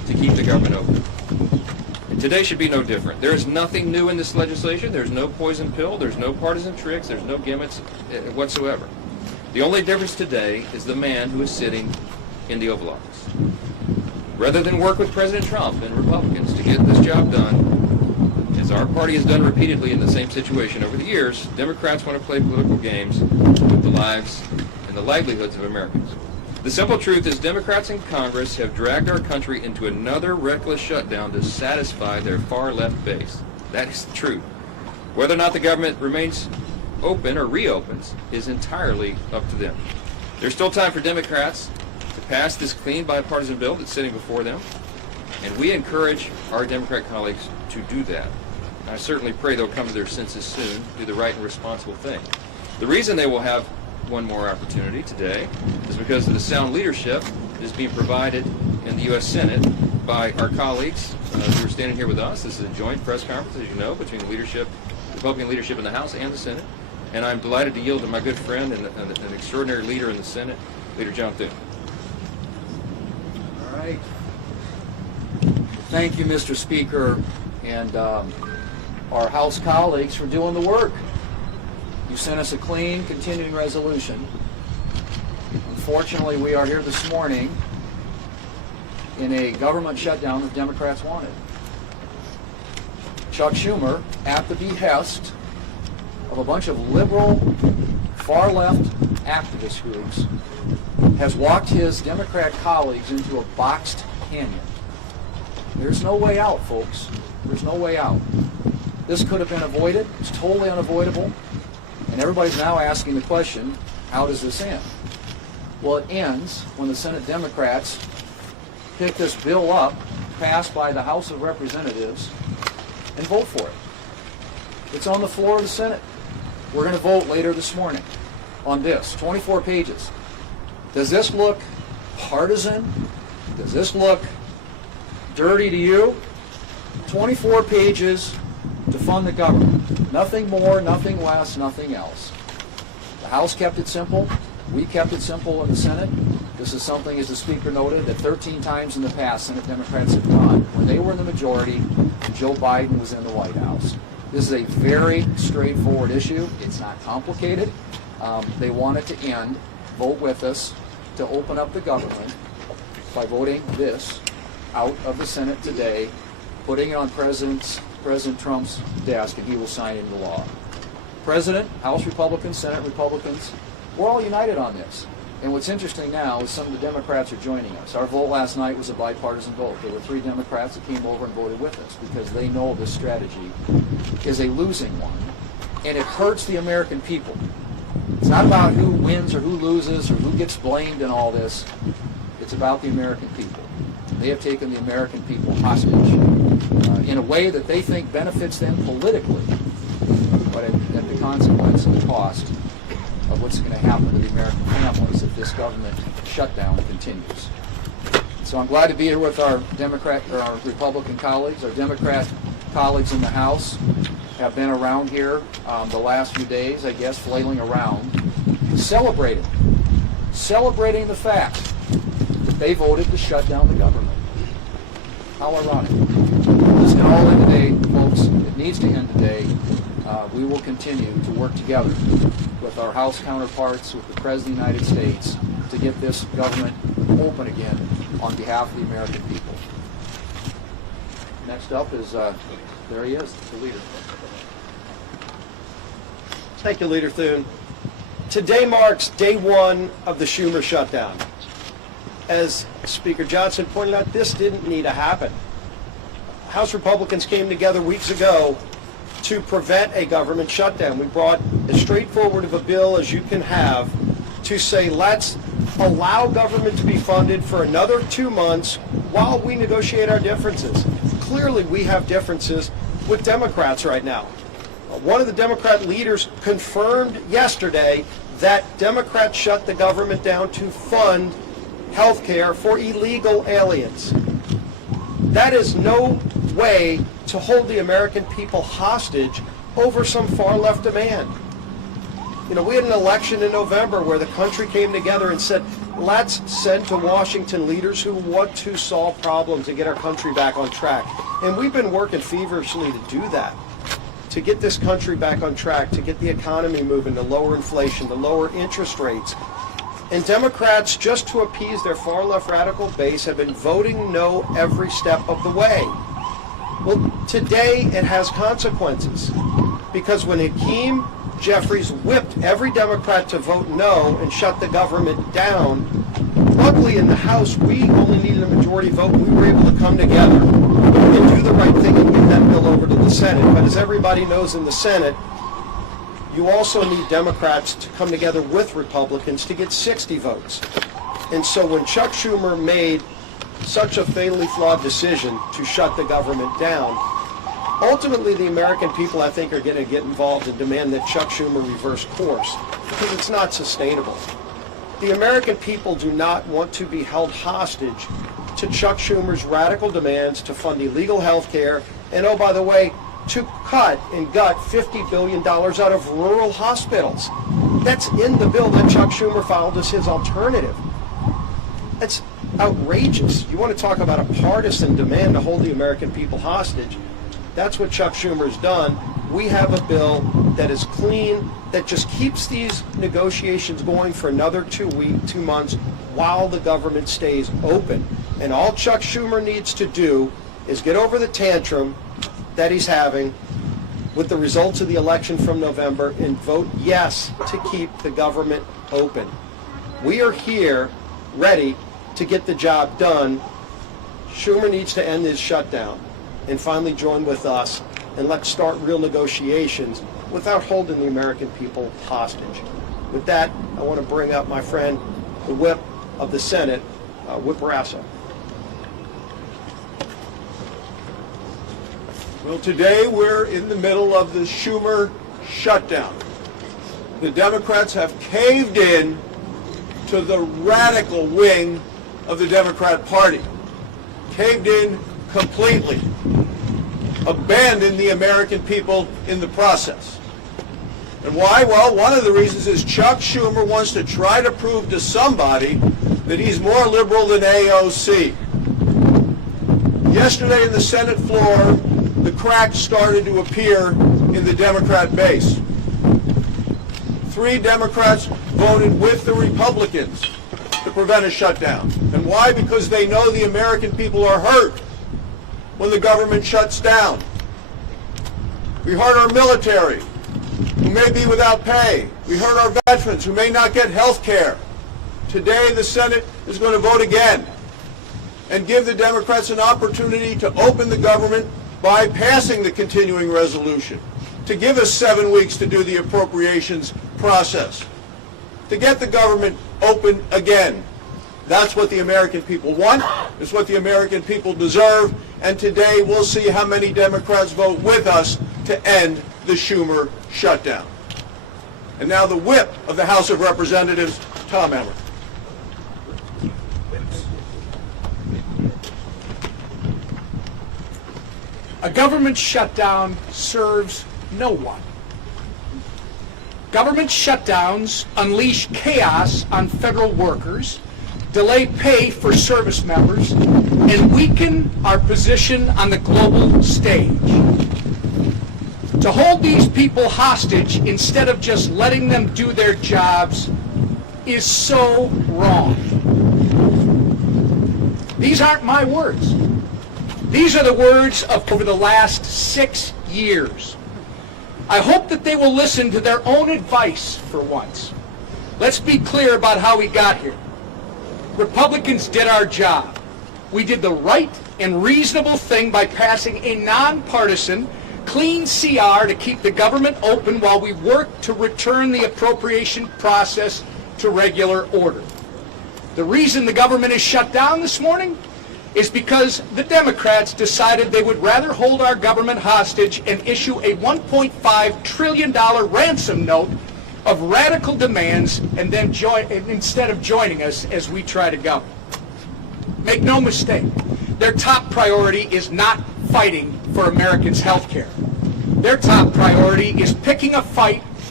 to keep the government open. And today should be no different. There is nothing new in this legislation. There's no poison pill. There's no partisan tricks. There's no gimmicks whatsoever. The only difference today is the man who is sitting in the Oval Office. Rather than work with President Trump and Republicans to get this job done, as our party has done repeatedly in the same situation over the years, Democrats want to play political games with the lives and the livelihoods of Americans. The simple truth is Democrats in Congress have dragged our country into another reckless shutdown to satisfy their far-left base. That is the truth. Whether or not the government remains open or reopens is entirely up to them. There's still time for Democrats to pass this clean bipartisan bill that's sitting before them, and we encourage our Democrat colleagues to do that. I certainly pray they'll come to their senses soon, do the right and responsible thing. The reason they will have one more opportunity today is because of the sound leadership that is being provided in the U.S. Senate by our colleagues who are standing here with us. This is a joint press conference, as you know, between the leadership, Republican leadership in the House and the Senate. And I'm delighted to yield to my good friend and an extraordinary leader in the Senate, Leader John Thune. All right. Thank you, Mr. Speaker, and our House colleagues for doing the work. You sent us a clean, continuing resolution. Unfortunately, we are here this morning in a government shutdown that Democrats wanted. Chuck Schumer, at the behest of a bunch of liberal, far-left activist groups, has walked his Democrat colleagues into a boxed canyon. There's no way out, folks. There's no way out. This could have been avoided. It's totally unavoidable. And everybody's now asking the question, how does this end? Well, it ends when the Senate Democrats pick this bill up, passed by the House of Representatives, and vote for it. It's on the floor of the Senate. We're going to vote later this morning on this, 24 pages. Does this look partisan? Does this look dirty to you? 24 pages to fund the government. Nothing more, nothing less, nothing else. The House kept it simple. We kept it simple in the Senate. This is something, as the Speaker noted, that 13 times in the past Senate Democrats have done when they were in the majority and Joe Biden was in the White House. This is a very straightforward issue. It's not complicated. They want it to end. Vote with us to open up the government by voting this out of the Senate today, putting it on President Trump's desk, and he will sign into law. President, House Republicans, Senate Republicans, we're all united on this. And what's interesting now is some of the Democrats are joining us. Our vote last night was a bipartisan vote. There were 3 Democrats that came over and voted with us because they know this strategy is a losing one, and it hurts the American people. It's not about who wins or who loses or who gets blamed in all this. It's about the American people. They have taken the American people hostage in a way that they think benefits them politically, but at the consequence and the cost of what's going to happen to the American families if this government shutdown continues. So I'm glad to be here with our Republican colleagues. Our Democrat colleagues in the House have been around here the last few days, I guess, flailing around, celebrating the fact that they voted to shut down the government. How ironic. This can all end today, folks. It needs to end today. We will continue to work together with our House counterparts, with the President of the United States, to get this government open again on behalf of the American people. Next up is, there he is, the leader. Thank you, Leader Thune. Today marks day 1 of the Schumer shutdown. As Speaker Johnson pointed out, this didn't need to happen. House Republicans came together weeks ago to prevent a government shutdown. We brought as straightforward of a bill as you can have to say, let's allow government to be funded for another 2 months while we negotiate our differences. Clearly, we have differences with Democrats right now. One of the Democrat leaders confirmed yesterday that Democrats shut the government down to fund health care for illegal aliens. That is no way to hold the American people hostage over some far-left demand. We had an election in November where the country came together and said, let's send to Washington leaders who want to solve problems and get our country back on track. And we've been working feverishly to do that, to get this country back on track, to get the economy moving, to lower inflation, to lower interest rates. And Democrats, just to appease their far-left radical base, have been voting no every step of the way. Well, today it has consequences, because when Hakeem Jeffries whipped every Democrat to vote no and shut the government down, luckily in the House we only needed a majority vote. We were able to come together and do the right thing and get that bill over to the Senate. But as everybody knows in the Senate, you also need Democrats to come together with Republicans to get 60 votes. And so when Chuck Schumer made such a fatally flawed decision to shut the government down, ultimately the American people, I think, are going to get involved and demand that Chuck Schumer reverse course, because it's not sustainable. The American people do not want to be held hostage to Chuck Schumer's radical demands to fund illegal health care and, oh, by the way, to cut and gut $50 billion out of rural hospitals. That's in the bill that Chuck Schumer filed as his alternative. That's outrageous. You want to talk about a partisan demand to hold the American people hostage? That's what Chuck Schumer's done. We have a bill that is clean, that just keeps these negotiations going for another 2 months while the government stays open. And all Chuck Schumer needs to do is get over the tantrum that he's having with the results of the election from November and vote yes to keep the government open. We are here ready to get the job done. Schumer needs to end his shutdown and finally join with us, and let's start real negotiations without holding the American people hostage. With that, I want to bring up my friend, the whip of the Senate, Whip Rasso. Well, today we're in the middle of the Schumer shutdown. The Democrats have caved in to the radical wing of the Democrat Party. Caved in completely. Abandoned the American people in the process. And why? Well, one of the reasons is Chuck Schumer wants to try to prove to somebody that he's more liberal than AOC. Yesterday in the Senate floor, the cracks started to appear in the Democrat base. 3 Democrats voted with the Republicans to prevent a shutdown. And why? Because they know the American people are hurt when the government shuts down. We hurt our military, who may be without pay. We hurt our veterans, who may not get health care. Today, the Senate is going to vote again and give the Democrats an opportunity to open the government by passing the continuing resolution, to give us 7 weeks to do the appropriations process, to get the government open again. That's what the American people want. It's what the American people deserve. And today we'll see how many Democrats vote with us to end the Schumer shutdown. And now the whip of the House of Representatives, Tom Emmer. A government shutdown serves no one. Government shutdowns unleash chaos on federal workers, delay pay for service members, and weaken our position on the global stage. To hold these people hostage instead of just letting them do their jobs is so wrong. These aren't my words. These are the words of over the last 6 years. I hope that they will listen to their own advice for once. Let's be clear about how we got here. Republicans did our job. We did the right and reasonable thing by passing a nonpartisan, clean CR to keep the government open while we work to return the appropriation process to regular order. The reason the government is shut down this morning is because the Democrats decided they would rather hold our government hostage and issue a $1.5 trillion ransom note of radical demands and then instead of joining us as we try to go. Make no mistake, their top priority is not fighting for Americans' health care. Their top priority is picking a fight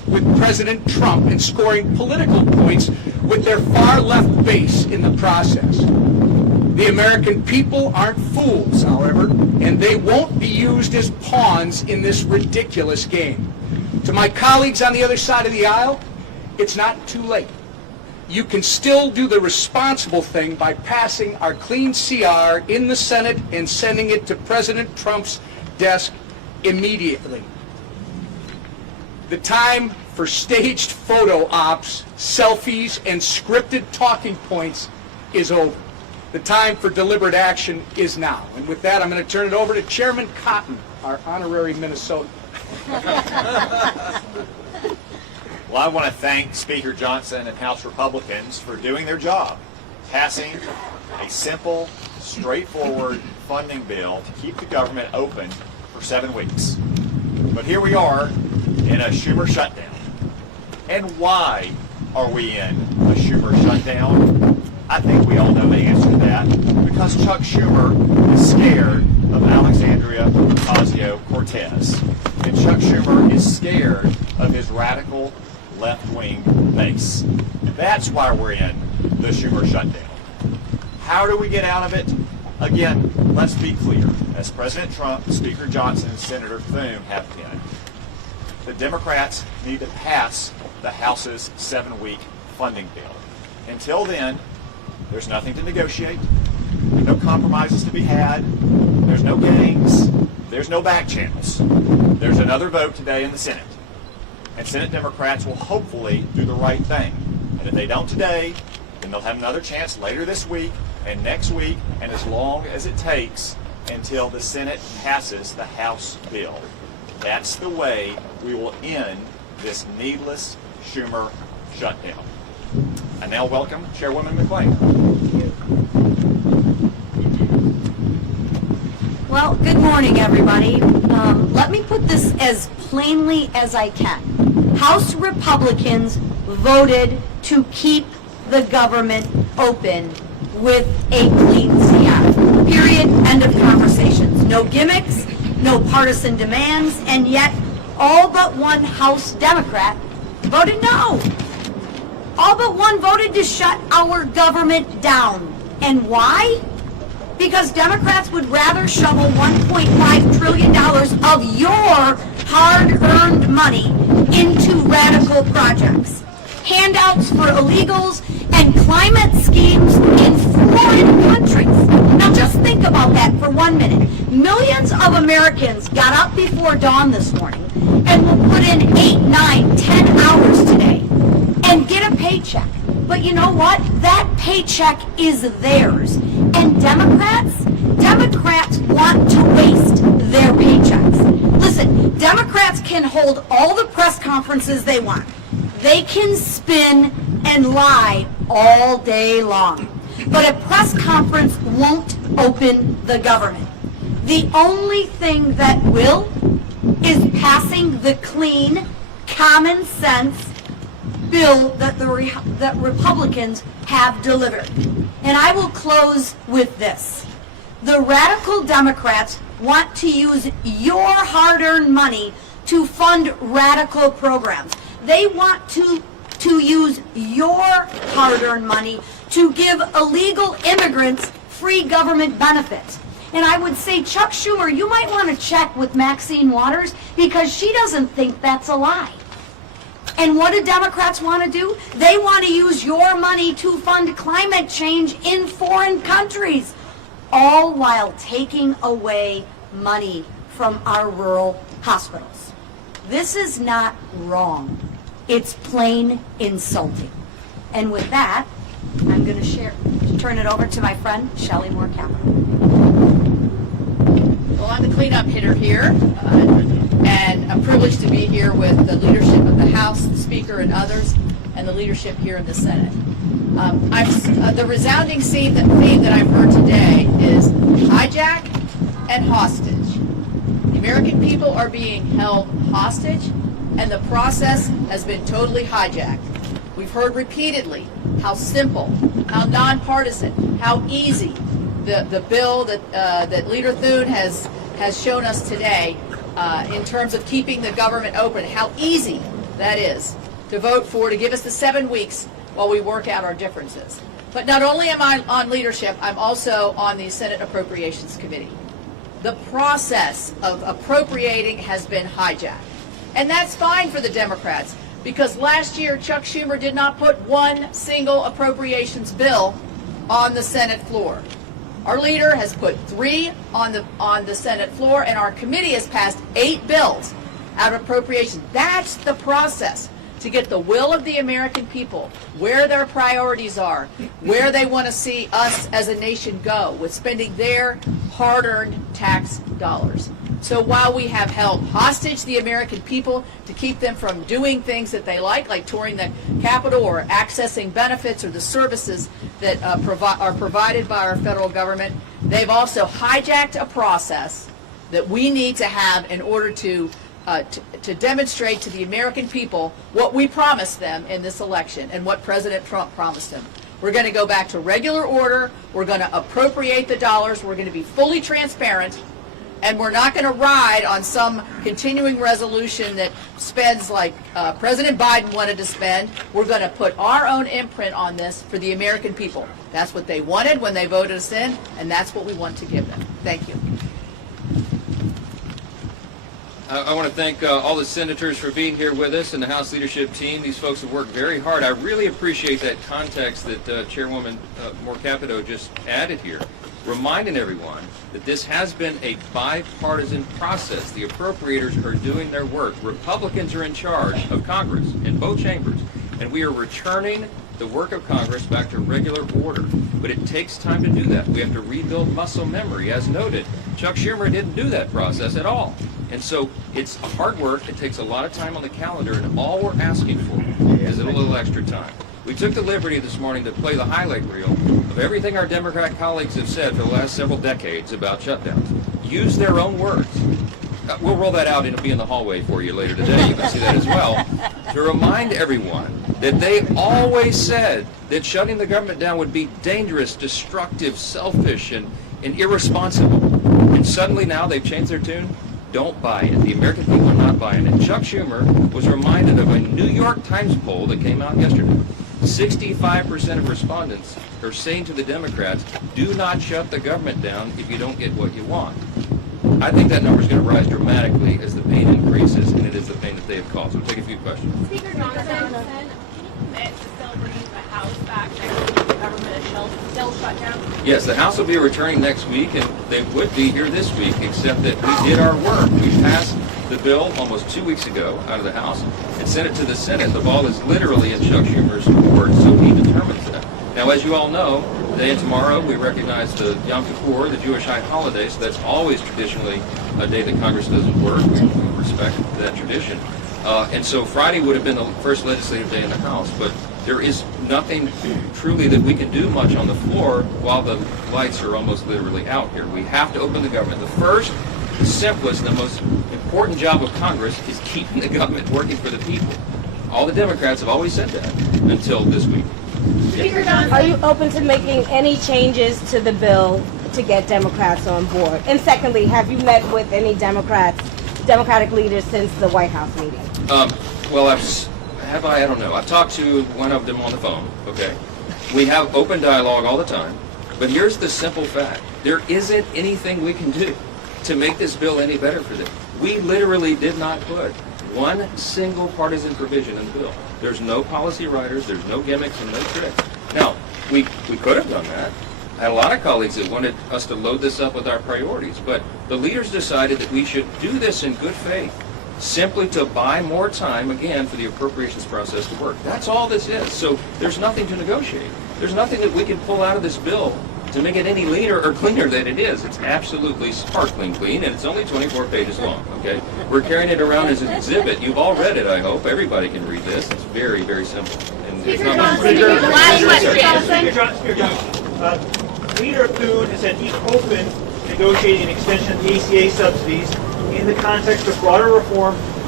with President Trump and scoring political points with their far-left base in the process. The American people aren't fools, however, and they won't be used as pawns in this ridiculous game. To my colleagues on the other side of the aisle, it's not too late. You can still do the responsible thing by passing our clean CR in the Senate and sending it to President Trump's desk immediately. The time for staged photo ops, selfies, and scripted talking points is over. The time for deliberate action is now. And with that, I'm going to turn it over to Chairman Cotton, our honorary Minnesotan. Well, I want to thank Speaker Johnson and House Republicans for doing their job, passing a simple, straightforward funding bill to keep the government open for 7 weeks. But here we are in a Schumer shutdown. And why are we in a Schumer shutdown? I think we all know the answer to that. Because Chuck Schumer is scared of Alexandria Ocasio-Cortez. And Chuck Schumer is scared of his radical left-wing base. That's why we're in the Schumer shutdown. How do we get out of it? Again, let's be clear. As President Trump, Speaker Johnson, and Senator Thune have been, the Democrats need to pass the House's 7-week funding bill. Until then, there's nothing to negotiate, no compromises to be had, there's no games, there's no back channels. There's another vote today in the Senate. And Senate Democrats will hopefully do the right thing. And if they don't today, then they'll have another chance later this week and next week, and as long as it takes until the Senate passes the House bill. That's the way we will end this needless Schumer shutdown. I now welcome Chairwoman McClain. Well, good morning, everybody. Let me put this as plainly as I can. House Republicans voted to keep the government open with a clean CR. Period. End of conversations. No gimmicks, no partisan demands, and yet all but one House Democrat voted no. All but one voted to shut our government down. And why? Because Democrats would rather shovel $1.5 trillion of your hard-earned money into radical projects, handouts for illegals, and climate schemes in foreign countries. Now just think about that for 1 minute. Millions of Americans got up before dawn this morning and will put in 8, 9, 10 hours today and get a paycheck. But you know what? That paycheck is theirs. And Democrats want to waste their paychecks. Listen, Democrats can hold all the press conferences they want. They can spin and lie all day long. But a press conference won't open the government. The only thing that will is passing the clean, common sense bill that that Republicans have delivered. And I will close with this. The radical Democrats want to use your hard-earned money to fund radical programs. They want to use your hard-earned money to give illegal immigrants free government benefits. And I would say, Chuck Schumer, you might want to check with Maxine Waters because she doesn't think that's a lie. And what do Democrats want to do? They want to use your money to fund climate change in foreign countries, all while taking away money from our rural hospitals. This is not wrong. It's plain insulting. And with that, I'm going to turn it over to my friend, Shelley Moore Capito. Well, I'm the cleanup hitter here, and I'm privileged to be here with the leadership of the House, the Speaker, and others, and the leadership here in the Senate. The resounding theme that I've heard today is hijack and hostage. The American people are being held hostage, and the process has been totally hijacked. We've heard repeatedly how simple, how nonpartisan, how easy the bill that Leader Thune has shown us today in terms of keeping the government open, how easy That is, to vote to give us the 7 weeks while we work out our differences. But not only am I on leadership, I'm also on the Senate Appropriations Committee. The process of appropriating has been hijacked. And that's fine for the Democrats, because last year Chuck Schumer did not put one single appropriations bill on the Senate floor. Our leader has put 3 on the Senate floor, and our committee has passed 8 bills out of appropriations. That's the process to get the will of the American people, where their priorities are, where they want to see us as a nation go with spending their hard-earned tax dollars. So while we have held hostage the American people to keep them from doing things that they like touring the Capitol or accessing benefits or the services that are provided by our federal government, they've also hijacked a process that we need to have in order to demonstrate to the American people what we promised them in this election and what President Trump promised them. We're going to go back to regular order. We're going to appropriate the dollars. We're going to be fully transparent. And we're not going to ride on some continuing resolution that spends like President Biden wanted to spend. We're going to put our own imprint on this for the American people. That's what they wanted when they voted us in, and that's what we want to give them. Thank you. I want to thank all the senators for being here with us and the House leadership team. These folks have worked very hard. I really appreciate that context that Chairwoman Morcapito just added here, reminding everyone that this has been a bipartisan process. The appropriators are doing their work. Republicans are in charge of Congress in both chambers, and we are returning the work of Congress back to regular order. But it takes time to do that. We have to rebuild muscle memory. As noted, Chuck Schumer didn't do that process at all. And so it's hard work. It takes a lot of time on the calendar, and all we're asking for is a little extra time. We took the liberty this morning to play the highlight reel of everything our Democrat colleagues have said for the last several decades about shutdowns. Use their own words. We'll roll that out and it'll be in the hallway for you later today. You can see that as well. To remind everyone that they always said that shutting the government down would be dangerous, destructive, selfish, and irresponsible. And suddenly now they've changed their tune. Don't buy it. The American people are not buying it. Chuck Schumer was reminded of a New York Times poll that came out yesterday. 65% of respondents are saying to the Democrats, do not shut the government down if you don't get what you want. I think that number is going to rise dramatically as the pain increases, and it is the pain that they have caused. So we'll take a few questions. Speaker Johnson, can you commit to still bringing the House back next week if the government is still shut down? Yes, the House will be returning next week, and they would be here this week, except that we did our work. We passed the bill almost 2 weeks ago out of the House and sent it to the Senate. The ball is literally in Chuck Schumer's court, so he determines that. Now, as you all know, today and tomorrow we recognize the Yom Kippur, the Jewish high holiday, so that's always traditionally a day that Congress doesn't work. We respect that tradition. And so Friday would have been the first legislative day in the House, but there is nothing truly that we can do much on the floor while the lights are almost literally out here. We have to open the government. The first, the simplest, and the most important job of Congress is keeping the government working for the people. All the Democrats have always said that until this week. Speaker Johnson, are you open to making any changes to the bill to get Democrats on board? And secondly, have you met with any Democratic leaders since the White House meeting? Well, I don't know. I've talked to one of them on the phone, okay? We have open dialogue all the time, but here's the simple fact. There isn't anything we can do to make this bill any better for them. We literally did not put one single partisan provision in the bill. There's no policy writers, there's no gimmicks and no tricks. Now, we could have done that. I had a lot of colleagues that wanted us to load this up with our priorities, but the leaders decided that we should do this in good faith, simply to buy more time, again, for the appropriations process to work. That's all this is. So there's nothing to negotiate. There's nothing that we can pull out of this bill to make it any leaner or cleaner than it is. It's absolutely sparkling clean, and it's only 24 pages long, okay? We're carrying it around as an exhibit. You've all read it, I hope. Everybody can read this. It's very, very simple. And Speaker Johnson, the last question. Speaker Johnson, Leader Thune has said he's open to negotiating an extension of the ACA subsidies in the context of broader reform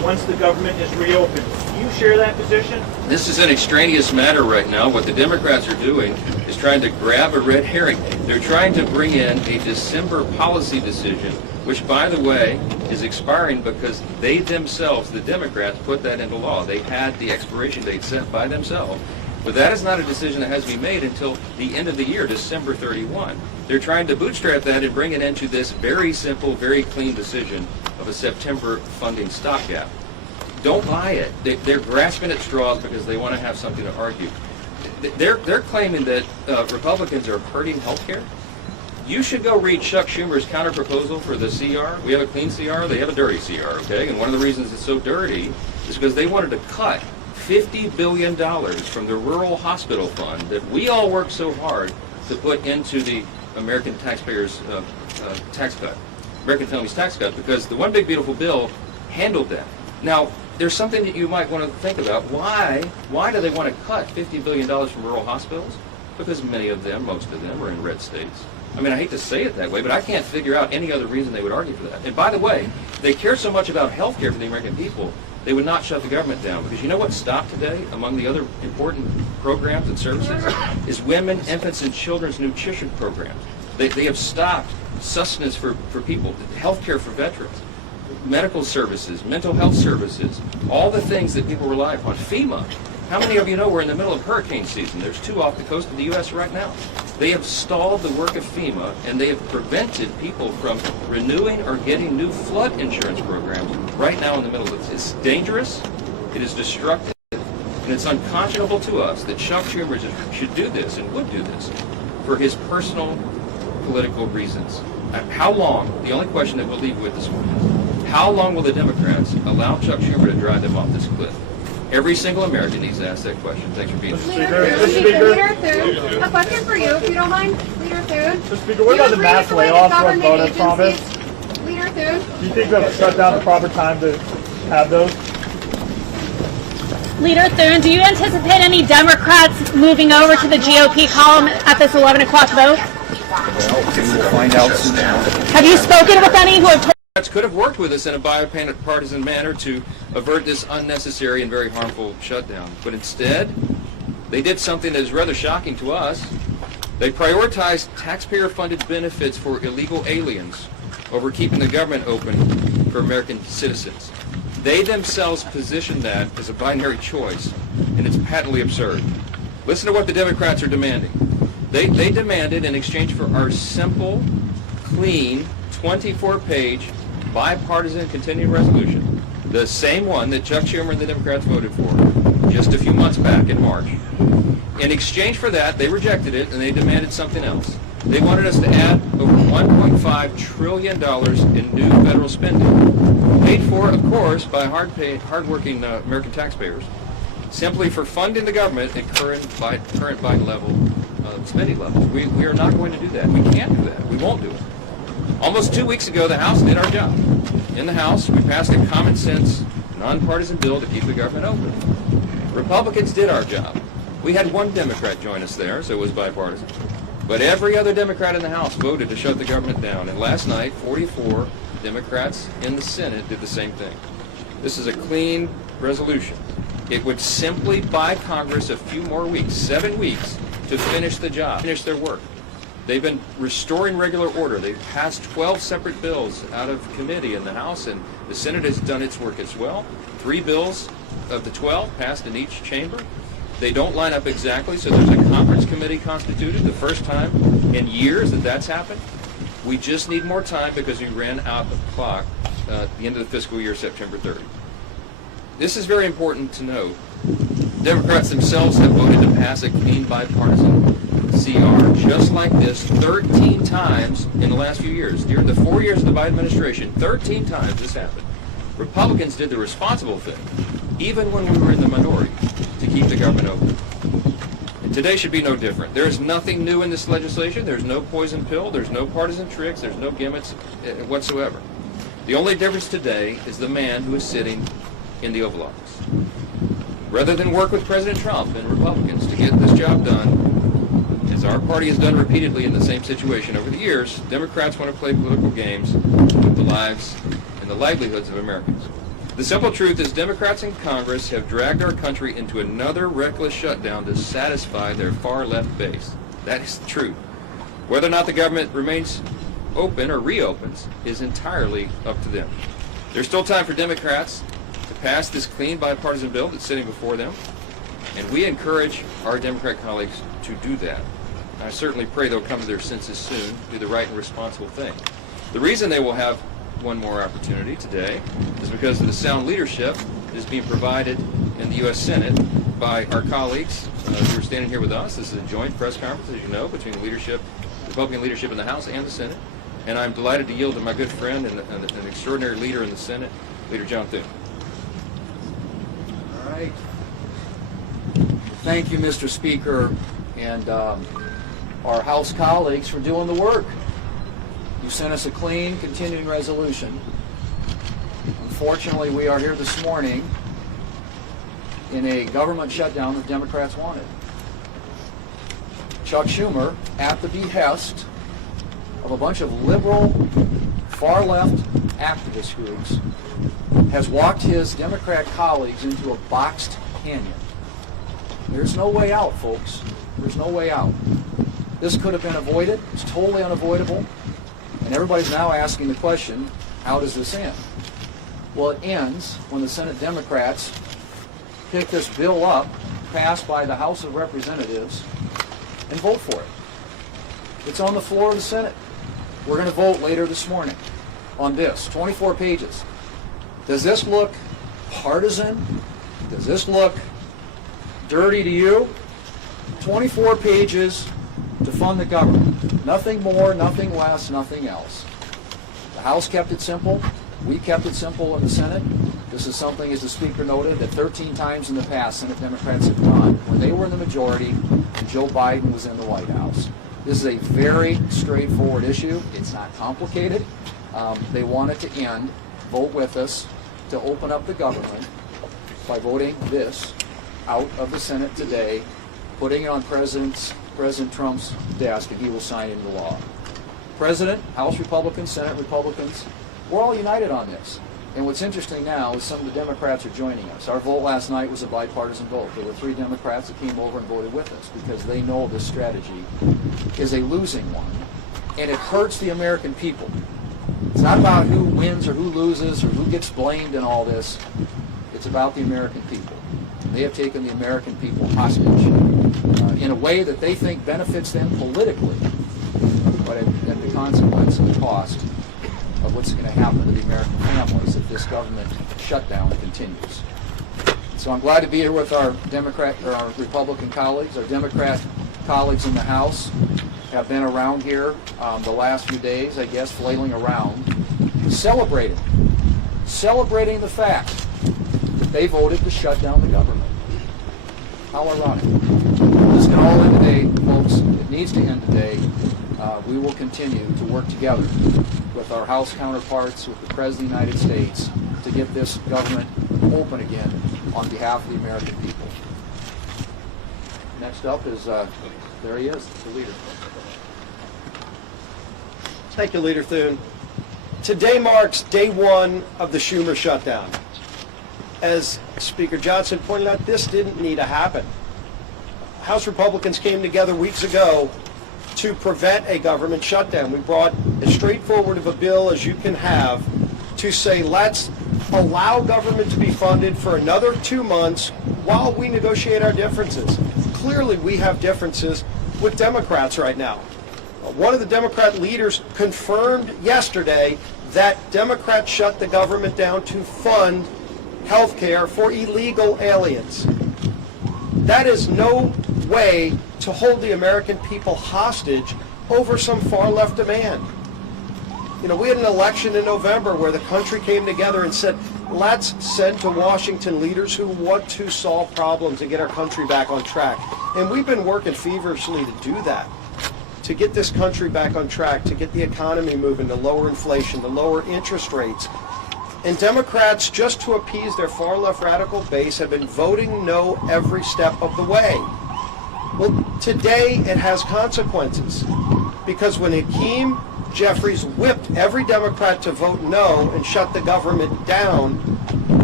once the government is reopened. Do you share that position? This is an extraneous matter right now. What the Democrats are doing is trying to grab a red herring. They're trying to bring in a December policy decision, which, by the way, is expiring because they themselves, the Democrats, put that into law. They had the expiration date set by themselves. But that is not a decision that has to be made until the end of the year, December 31. They're trying to bootstrap that and bring it into this very simple, very clean decision of a September funding stopgap. Don't buy it. They're grasping at straws because they want to have something to argue. They're claiming that Republicans are hurting health care. You should go read Chuck Schumer's counterproposal for the CR. We have a clean CR, they have a dirty CR, okay? And one of the reasons it's so dirty is because they wanted to cut $50 billion from the rural hospital fund that we all work so hard to put into the American taxpayers' tax cut, American families' tax cut, because the One Big Beautiful Bill handled that. Now, there's something that you might want to think about. Why do they want to cut $50 billion from rural hospitals? Because many of them, most of them, are in red states. I mean, I hate to say it that way, but I can't figure out any other reason they would argue for that. And by the way, they care so much about health care for the American people, they would not shut the government down. Because you know what stopped today, among the other important programs and services, is women, infants, and children's nutrition programs. They have stopped sustenance for people, health care for veterans, medical services, mental health services, all the things that people rely upon. FEMA. How many of you know we're in the middle of hurricane season? There's 2 off the coast of the U.S. right now. They have stalled the work of FEMA, and they have prevented people from renewing or getting new flood insurance programs right now in the middle of this. It's dangerous, it is destructive, and it's unconscionable to us that Chuck Schumer should do this and would do this for his personal political reasons. How long, the only question that we'll leave with this morning is, how long will the Democrats allow Chuck Schumer to drive them off this cliff? Every single American needs to ask that question. Thanks for being here. Leader Thune, a question for you, if you don't mind. Leader Thune. Mr. Speaker, what about the mass layoffs from bonus promise? Leader Thune. Do you think that shut down the proper time to have those? Leader Thune, do you anticipate any Democrats moving over to the GOP column at this 11 o'clock vote? Well, we will find out soon. Have you spoken with any who have told Could have worked with us in a bipartisan manner to avert this unnecessary and very harmful shutdown. But instead, they did something that is rather shocking to us. They prioritized taxpayer-funded benefits for illegal aliens over keeping the government open for American citizens. They themselves positioned that as a binary choice, and it's patently absurd. Listen to what the Democrats are demanding. They demanded, in exchange for our simple, clean, 24-page bipartisan continuing resolution, the same one that Chuck Schumer and the Democrats voted for just a few months back in March. In exchange for that, they rejected it and they demanded something else. They wanted us to add over $1.5 trillion in new federal spending, paid for, of course, by hardworking American taxpayers, simply for funding the government at current Biden level spending levels. We are not going to do that. We can't do that. We won't do it. Almost 2 weeks ago, the House did our job. In the House, we passed a common sense, nonpartisan bill to keep the government open. Republicans did our job. We had one Democrat join us there, so it was bipartisan. But every other Democrat in the House voted to shut the government down. And last night, 44 Democrats in the Senate did the same thing. This is a clean resolution. It would simply buy Congress a few more weeks, 7 weeks, to finish the job, finish their work. They've been restoring regular order. They've passed 12 separate bills out of committee in the House, and the Senate has done its work as well. 3 bills of the 12 passed in each chamber. They don't line up exactly, so there's a conference committee constituted, the first time in years that that's happened. We just need more time because we ran out of the clock at the end of the fiscal year, September 30. This is very important to note. Democrats themselves have voted to pass a clean bipartisan CR just like this 13 times in the last few years. During the 4 years of the Biden administration, 13 times this happened. Republicans did the responsible thing, even when we were in the minority, to keep the government open. And today should be no different. There is nothing new in this legislation. There's no poison pill. There's no partisan tricks. There's no gimmicks whatsoever. The only difference today is the man who is sitting in the Oval Office. Rather than work with President Trump and Republicans to get this job done, as our party has done repeatedly in the same situation over the years, Democrats want to play political games with the lives and the livelihoods of Americans. The simple truth is Democrats in Congress have dragged our country into another reckless shutdown to satisfy their far-left base. That is the truth. Whether or not the government remains open or reopens is entirely up to them. There's still time for Democrats to pass this clean bipartisan bill that's sitting before them, and we encourage our Democrat colleagues to do that. I certainly pray they'll come to their senses soon, do the right and responsible thing. The reason they will have one more opportunity today is because of the sound leadership that is being provided in the U.S. Senate by our colleagues who are standing here with us. This is a joint press conference, as you know, between the leadership, Republican leadership in the House and the Senate. And I'm delighted to yield to my good friend and an extraordinary leader in the Senate, Leader John Thune. All right. Thank you, Mr. Speaker, and our House colleagues for doing the work. You sent us a clean, continuing resolution. Unfortunately, we are here this morning in a government shutdown that Democrats wanted. Chuck Schumer, at the behest of a bunch of liberal, far-left activist groups, has walked his Democrat colleagues into a boxed canyon. There's no way out, folks. There's no way out. This could have been avoided. It's totally unavoidable. And everybody's now asking the question, how does this end? Well, it ends when the Senate Democrats pick this bill up, passed by the House of Representatives, and vote for it. It's on the floor of the Senate. We're going to vote later this morning on this, 24 pages. Does this look partisan? Does this look dirty to you? 24 pages to fund the government. Nothing more, nothing less, nothing else. The House kept it simple. We kept it simple in the Senate. This is something, as the Speaker noted, that 13 times in the past Senate Democrats have done when they were in the majority and Joe Biden was in the White House. This is a very straightforward issue. It's not complicated. They want it to end. Vote with us to open up the government by voting this out of the Senate today, putting it on President Trump's desk, and he will sign it into law. President, House Republicans, Senate Republicans, we're all united on this. And what's interesting now is some of the Democrats are joining us. Our vote last night was a bipartisan vote. There were 3 Democrats that came over and voted with us because they know this strategy is a losing one, and it hurts the American people. It's not about who wins or who loses or who gets blamed in all this. It's about the American people. They have taken the American people hostage in a way that they think benefits them politically, but at the consequence and the cost of what's going to happen to the American families if this government shutdown continues. So I'm glad to be here with our Republican colleagues. Our Democrat colleagues in the House have been around here the last few days, I guess, flailing around, celebrating the fact that they voted to shut down the government. How ironic. This can all end today, folks. It needs to end today. We will continue to work together with our House counterparts, with the President of the United States, to get this government open again on behalf of the American people. Next up is, there he is, the leader. Thank you, Leader Thune. Today marks day 1 of the Schumer shutdown. As Speaker Johnson pointed out, this didn't need to happen. House Republicans came together weeks ago to prevent a government shutdown. We brought as straightforward of a bill as you can have to say, let's allow government to be funded for another 2 months while we negotiate our differences. Clearly, we have differences with Democrats right now. One of the Democrat leaders confirmed yesterday that Democrats shut the government down to fund health care for illegal aliens. That is no way to hold the American people hostage over some far-left demand. You know, we had an election in November where the country came together and said, let's send to Washington leaders who want to solve problems and get our country back on track. And we've been working feverishly to do that, to get this country back on track, to get the economy moving, to lower inflation, to lower interest rates. And Democrats, just to appease their far-left radical base, have been voting no every step of the way. Well, today it has consequences, because when Hakeem Jeffries whipped every Democrat to vote no and shut the government down,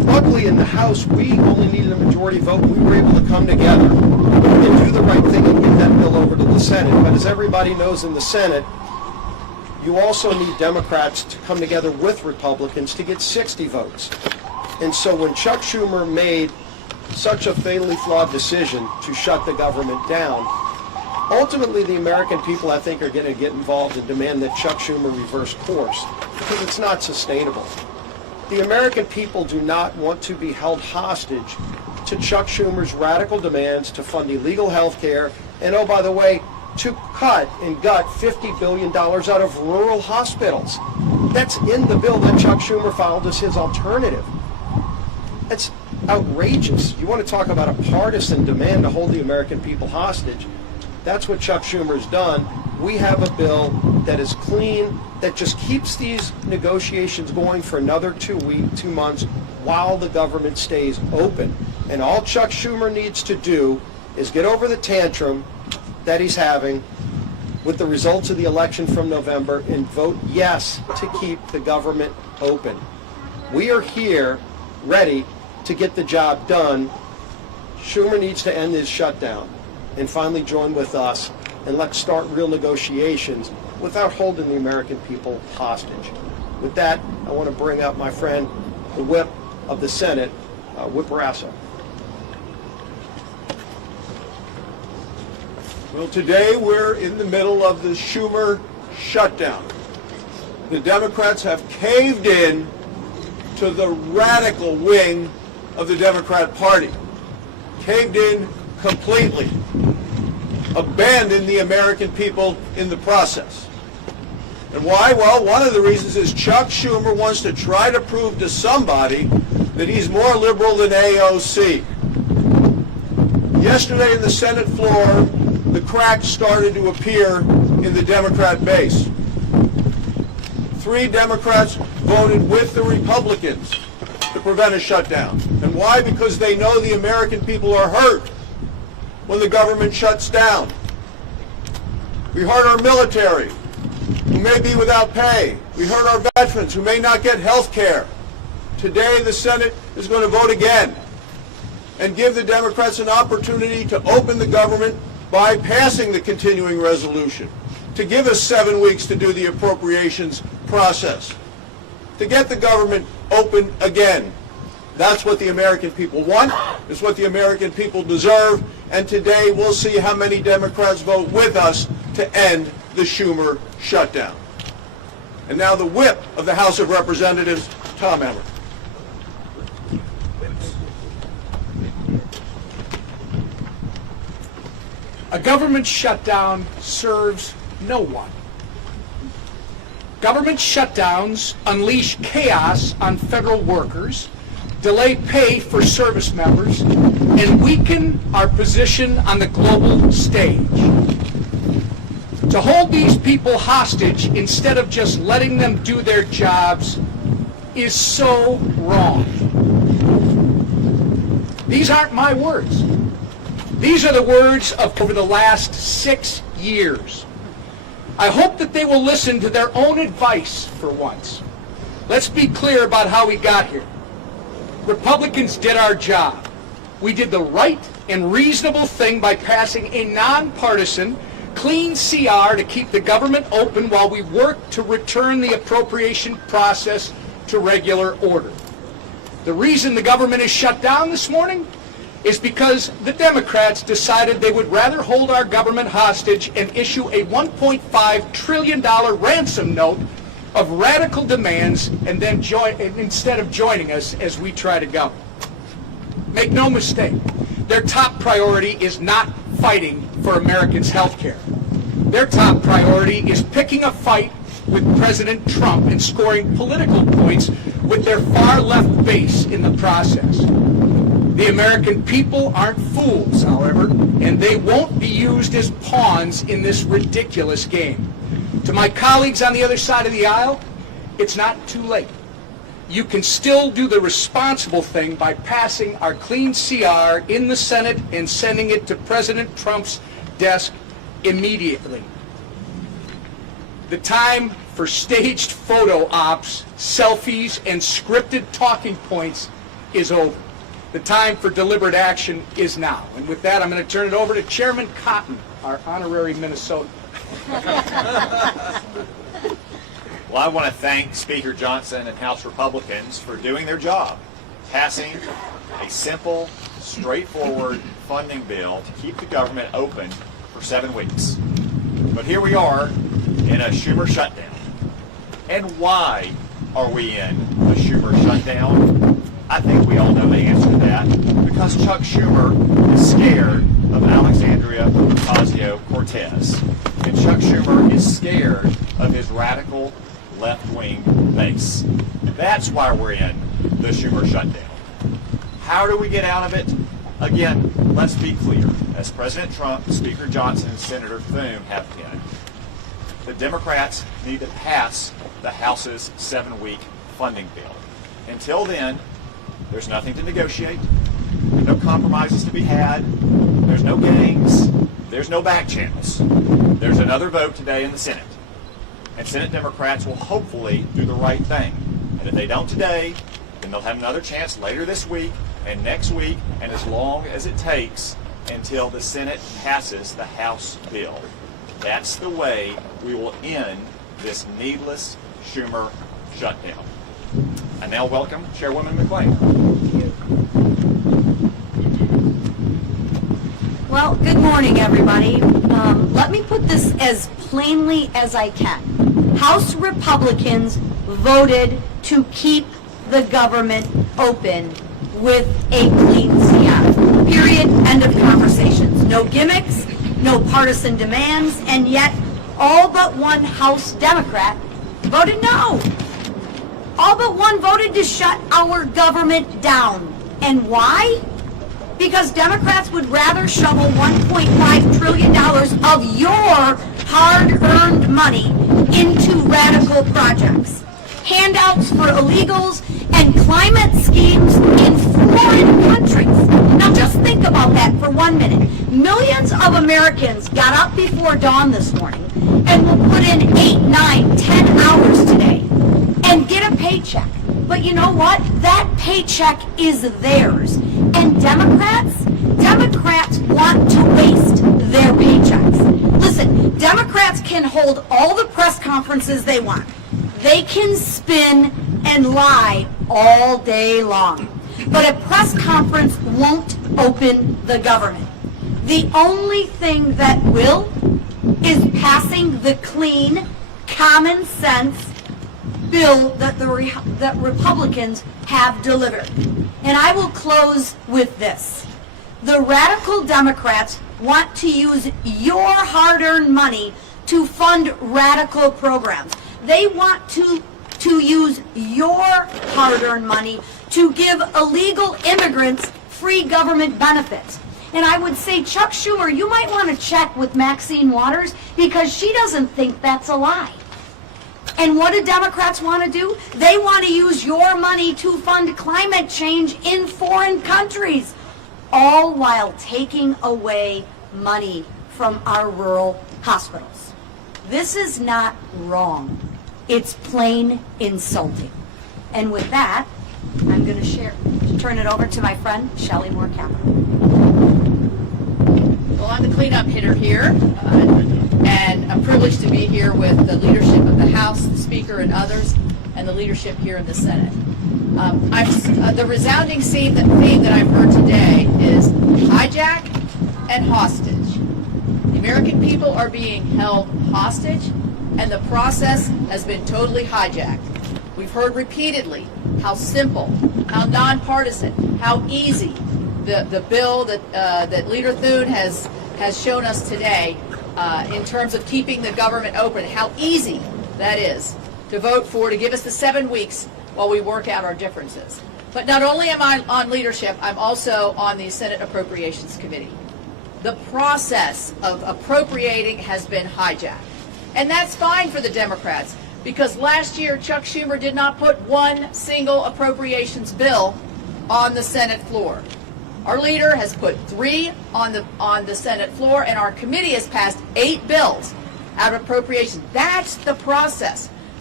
Luckily, in the House, we only needed a majority vote. We were able to come together and do the right thing and get that bill over to the Senate. But as everybody knows, in the Senate, you also need Democrats to come together with Republicans to get 60 votes. And so when Chuck Schumer made such a fatally flawed decision to shut the government down, ultimately the American people, I think, are going to get involved and demand that Chuck Schumer reverse course, because it's not sustainable. The American people do not want to be held hostage to Chuck Schumer's radical demands to fund illegal health care and, oh, by the way, to cut and gut $50 billion out of rural hospitals. That's in the bill that Chuck Schumer filed as his alternative. That's outrageous. You want to talk about a partisan demand to hold the American people hostage? That's what Chuck Schumer's done. We have a bill that is clean, that just keeps these negotiations going for another 2 months while the government stays open. And all Chuck Schumer needs to do is get over the tantrum that he's having with the results of the election from November and vote yes to keep the government open. We are here ready to get the job done. Schumer needs to end his shutdown and finally join with us, and let's start real negotiations without holding the American people hostage. With that, I want to bring up my friend, the whip of the Senate, Whip Rasso. Well, today we're in the middle of the Schumer shutdown. The Democrats have caved in to the radical wing of the Democrat Party. Caved in completely. Abandoned the American people in the process. And why? Well, one of the reasons is Chuck Schumer wants to try to prove to somebody that he's more liberal than AOC. Yesterday in the Senate floor, the cracks started to appear in the Democrat base. 3 Democrats voted with the Republicans to prevent a shutdown. And why? Because they know the American people are hurt when the government shuts down. We hurt our military, who may be without pay. We hurt our veterans, who may not get health care. Today, the Senate is going to vote again and give the Democrats an opportunity to open the government by passing the continuing resolution, to give us 7 weeks to do the appropriations process, to get the government open again. That's what the American people want. It's what the American people deserve. And today we'll see how many Democrats vote with us to end the Schumer shutdown. And now the whip of the House of Representatives, Tom Emmer. A government shutdown serves no one. Government shutdowns unleash chaos on federal workers, delay pay for service members, and weaken our position on the global stage. To hold these people hostage instead of just letting them do their jobs is so wrong. These aren't my words. These are the words of over the last 6 years. I hope that they will listen to their own advice for once. Let's be clear about how we got here. Republicans did our job. We did the right and reasonable thing by passing a nonpartisan, clean CR to keep the government open while we work to return the appropriation process to regular order. The reason the government is shut down this morning is because the Democrats decided they would rather hold our government hostage and issue a $1.5 trillion ransom note of radical demands and then instead of joining us as we try to go. Make no mistake, their top priority is not fighting for Americans' health care. Their top priority is picking a fight with President Trump and scoring political points with their far-left base in the process. The American people aren't fools, however, and they won't be used as pawns in this ridiculous game. To my colleagues on the other side of the aisle, it's not too late. You can still do the responsible thing by passing our clean CR in the Senate and sending it to President Trump's desk immediately. The time for staged photo ops, selfies, and scripted talking points is over. The time for deliberate action is now. And with that, I'm going to turn it over to Chairman Cotton, our honorary Minnesotan. Well, I want to thank Speaker Johnson and House Republicans for doing their job, passing a simple, straightforward funding bill to keep the government open for 7 weeks. But here we are in a Schumer shutdown. And why are we in a Schumer shutdown? I think we all know the answer to that. Because Chuck Schumer is scared of Alexandria Ocasio-Cortez. And Chuck Schumer is scared of his radical left-wing base. That's why we're in the Schumer shutdown. How do we get out of it? Again, let's be clear. As President Trump, Speaker Johnson, and Senator Thune have been, the Democrats need to pass the House's 7-week funding bill. Until then, there's nothing to negotiate. There's no compromises to be had. There's no games. There's no back channels. There's another vote today in the Senate. And Senate Democrats will hopefully do the right thing. And if they don't today, then they'll have another chance later this week and next week and as long as it takes until the Senate passes the House bill. That's the way we will end this needless Schumer shutdown. I now welcome Chairwoman McClain. Well, good morning, everybody. Let me put this as plainly as I can. House Republicans voted to keep the government open with a clean CF. Period. End of conversations. No gimmicks, no partisan demands, and yet all but one House Democrat voted no. All but one voted to shut our government down. And why? Because Democrats would rather shovel $1.5 trillion of your hard-earned money into radical projects, handouts for illegals, and climate schemes in foreign countries. Now just think about that for 1 minute. Millions of Americans got up before dawn this morning and will put in 8, 9, 10 hours today and get a paycheck. But you know what? That paycheck is theirs. And Democrats want to waste their paychecks. Listen, Democrats can hold all the press conferences they want. They can spin and lie all day long. But a press conference won't open the government. The only thing that will is passing the clean, common sense bill that that Republicans have delivered. And I will close with this. The radical Democrats want to use your hard-earned money to fund radical programs. They want to use your hard-earned money to give illegal immigrants free government benefits. And I would say, Chuck Schumer, you might want to check with Maxine Waters because she doesn't think that's a lie. And what do Democrats want to do? They want to use your money to fund climate change in foreign countries, all while taking away money from our rural hospitals. This is not wrong. It's plain insulting. And with that, I'm going to turn it over to my friend, Shelley Moore Capper. Well, I'm the cleanup hitter here, and I'm privileged to be here with the leadership of the House, the Speaker, and others, and the leadership here in the Senate. The resounding theme that I've heard today is hijack and hostage. The American people are being held hostage, and the process has been totally hijacked. We've heard repeatedly how simple, how nonpartisan, how easy the bill that Leader Thune has shown us today in terms of keeping the government open, how easy that is to vote for, to give us the 7 weeks while we work out our differences. But not only am I on leadership, I'm also on the Senate Appropriations Committee. The process of appropriating has been hijacked. And that's fine for the Democrats, because last year Chuck Schumer did not put one single appropriations bill on the Senate floor. Our leader has put 3 on the Senate floor, and our committee has passed 8 bills out of appropriations. That's the process.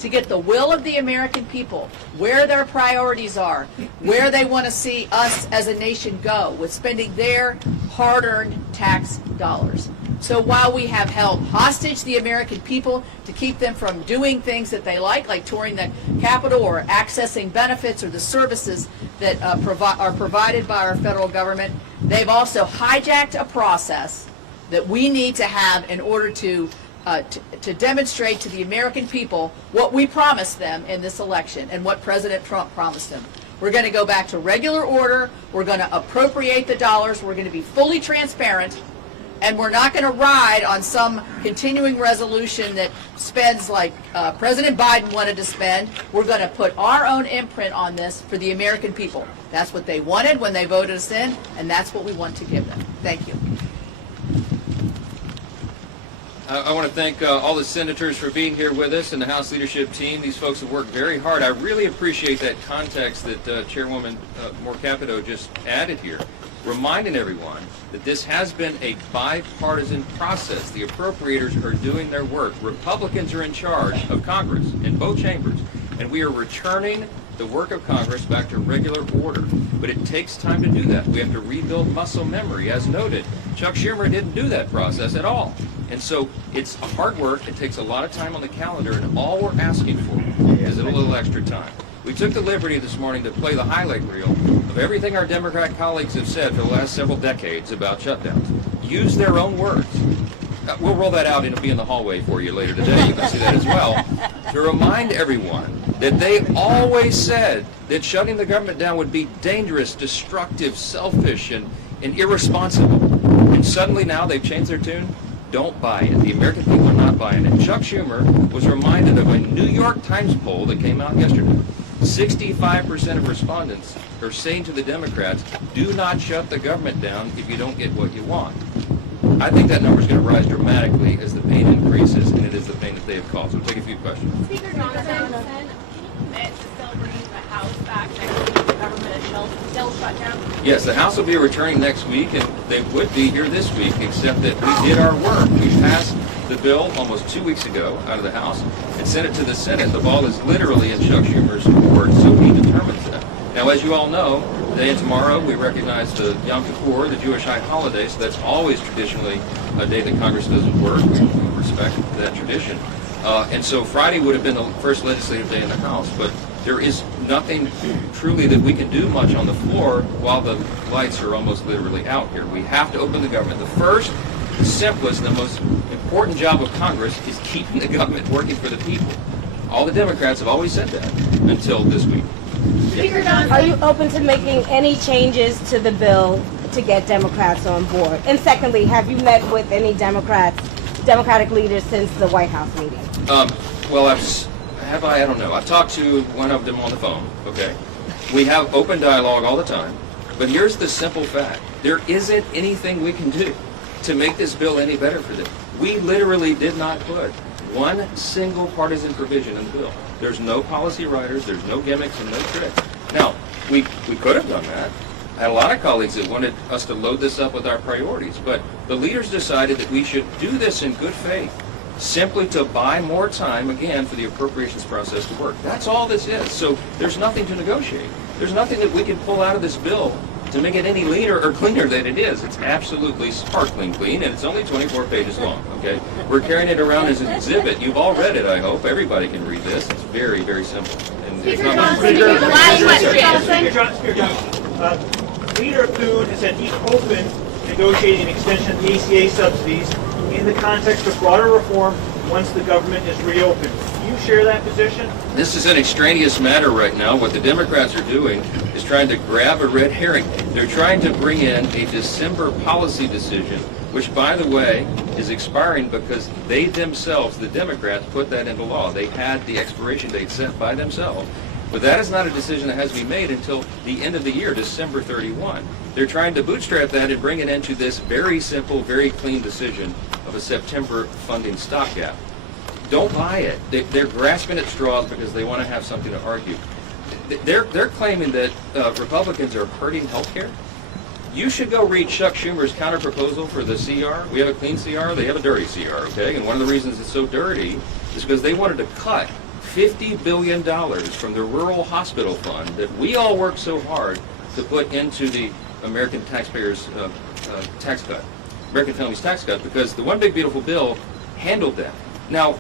to get the will of the American people, where their priorities are, where they want to see us as a nation go with spending their hard-earned tax dollars. So while we have held hostage the American people to keep them from doing things that they like touring the Capitol or accessing benefits or the services that are provided by our federal government, they've also hijacked a process that we need to have in order to demonstrate to the American people what we promised them in this election and what President Trump promised them. We're going to go back to regular order. We're going to appropriate the dollars. We're going to be fully transparent. And we're not going to ride on some continuing resolution that spends like President Biden wanted to spend. We're going to put our own imprint on this for the American people. That's what they wanted when they voted us in, and that's what we want to give them. Thank you. I want to thank all the senators for being here with us and the House leadership team. These folks have worked very hard. I really appreciate that context that Chairwoman Moore Capito just added here, reminding everyone that this has been a bipartisan process. The appropriators are doing their work. Republicans are in charge of Congress in both chambers, and we are returning the work of Congress back to regular order. But it takes time to do that. We have to rebuild muscle memory. As noted, Chuck Schumer didn't do that process at all. And so it's hard work. It takes a lot of time on the calendar, and all we're asking for is a little extra time. We took the liberty this morning to play the highlight reel of everything our Democrat colleagues have said for the last several decades about shutdowns. Use their own words. We'll roll that out and it'll be in the hallway for you later today. You can see that as well. To remind everyone that they always said that shutting the government down would be dangerous, destructive, selfish, and irresponsible. And suddenly now they've changed their tune. Don't buy it. The American people are not buying it. Chuck Schumer was reminded of a New York Times poll that came out yesterday. 65% of respondents are saying to the Democrats, do not shut the government down if you don't get what you want. I think that number is going to rise dramatically as the pain increases, and it is the pain that they have caused. We'll take a few questions. Speaker Johnson, can you commit to still bringing the House back next week if the government is still shut down? Yes, the House will be returning next week, and they would be here this week, except that we did our work. We passed the bill almost 2 weeks ago out of the House and sent it to the Senate. The ball is literally in Chuck Schumer's court, so he determines that. Now, as you all know, today and tomorrow we recognize the Yom Kippur, the Jewish high holiday, so that's always traditionally a day that Congress doesn't work. We respect that tradition. And so Friday would have been the first legislative day in the House, but there is nothing truly that we can do much on the floor while the lights are almost literally out here. We have to open the government. The first, the simplest, and the most important job of Congress is keeping the government working for the people. All the Democrats have always said that until this week. Speaker Johnson, are you open to making any changes to the bill to get Democrats on board? And secondly, have you met with any Democratic leaders since the White House meeting? Well, I don't know. I've talked to one of them on the phone, okay? We have open dialogue all the time, but here's the simple fact. There isn't anything we can do to make this bill any better for them. We literally did not put one single partisan provision in the bill. There's no policy writers, there's no gimmicks and no tricks. Now, we could have done that. I had a lot of colleagues that wanted us to load this up with our priorities, but the leaders decided that we should do this in good faith, simply to buy more time, again, for the appropriations process to work. That's all this is. So there's nothing to negotiate. There's nothing that we can pull out of this bill to make it any leaner or cleaner than it is. It's absolutely sparkling clean, and it's only 24 pages long, okay? We're carrying it around as an exhibit. You've all read it, I hope. Everybody can read this. It's very, very simple. And it's not Speaker Leader Thune has said he's open to negotiating an extension of the ACA subsidies in the context of broader reform once the government is reopened. Do you share that position? This is an extraneous matter right now. What the Democrats are doing is trying to grab a red herring. They're trying to bring in a December policy decision, which, by the way, is expiring because they themselves, the Democrats, put that into law. They had the expiration date set by themselves. But that is not a decision that has to be made until the end of the year, December 31. They're trying to bootstrap that and bring it into this very simple, very clean decision of a September funding stopgap. Don't buy it. They're grasping at straws because they want to have something to argue. They're claiming that Republicans are hurting health care. You should go read Chuck Schumer's counterproposal for the CR. We have a clean CR. They have a dirty CR, okay? And one of the reasons it's so dirty is because they wanted to cut $50 billion from the rural hospital fund that we all worked so hard to put into the American taxpayers' tax cut, American families' tax cut, because the One Big Beautiful Bill handled that. Now,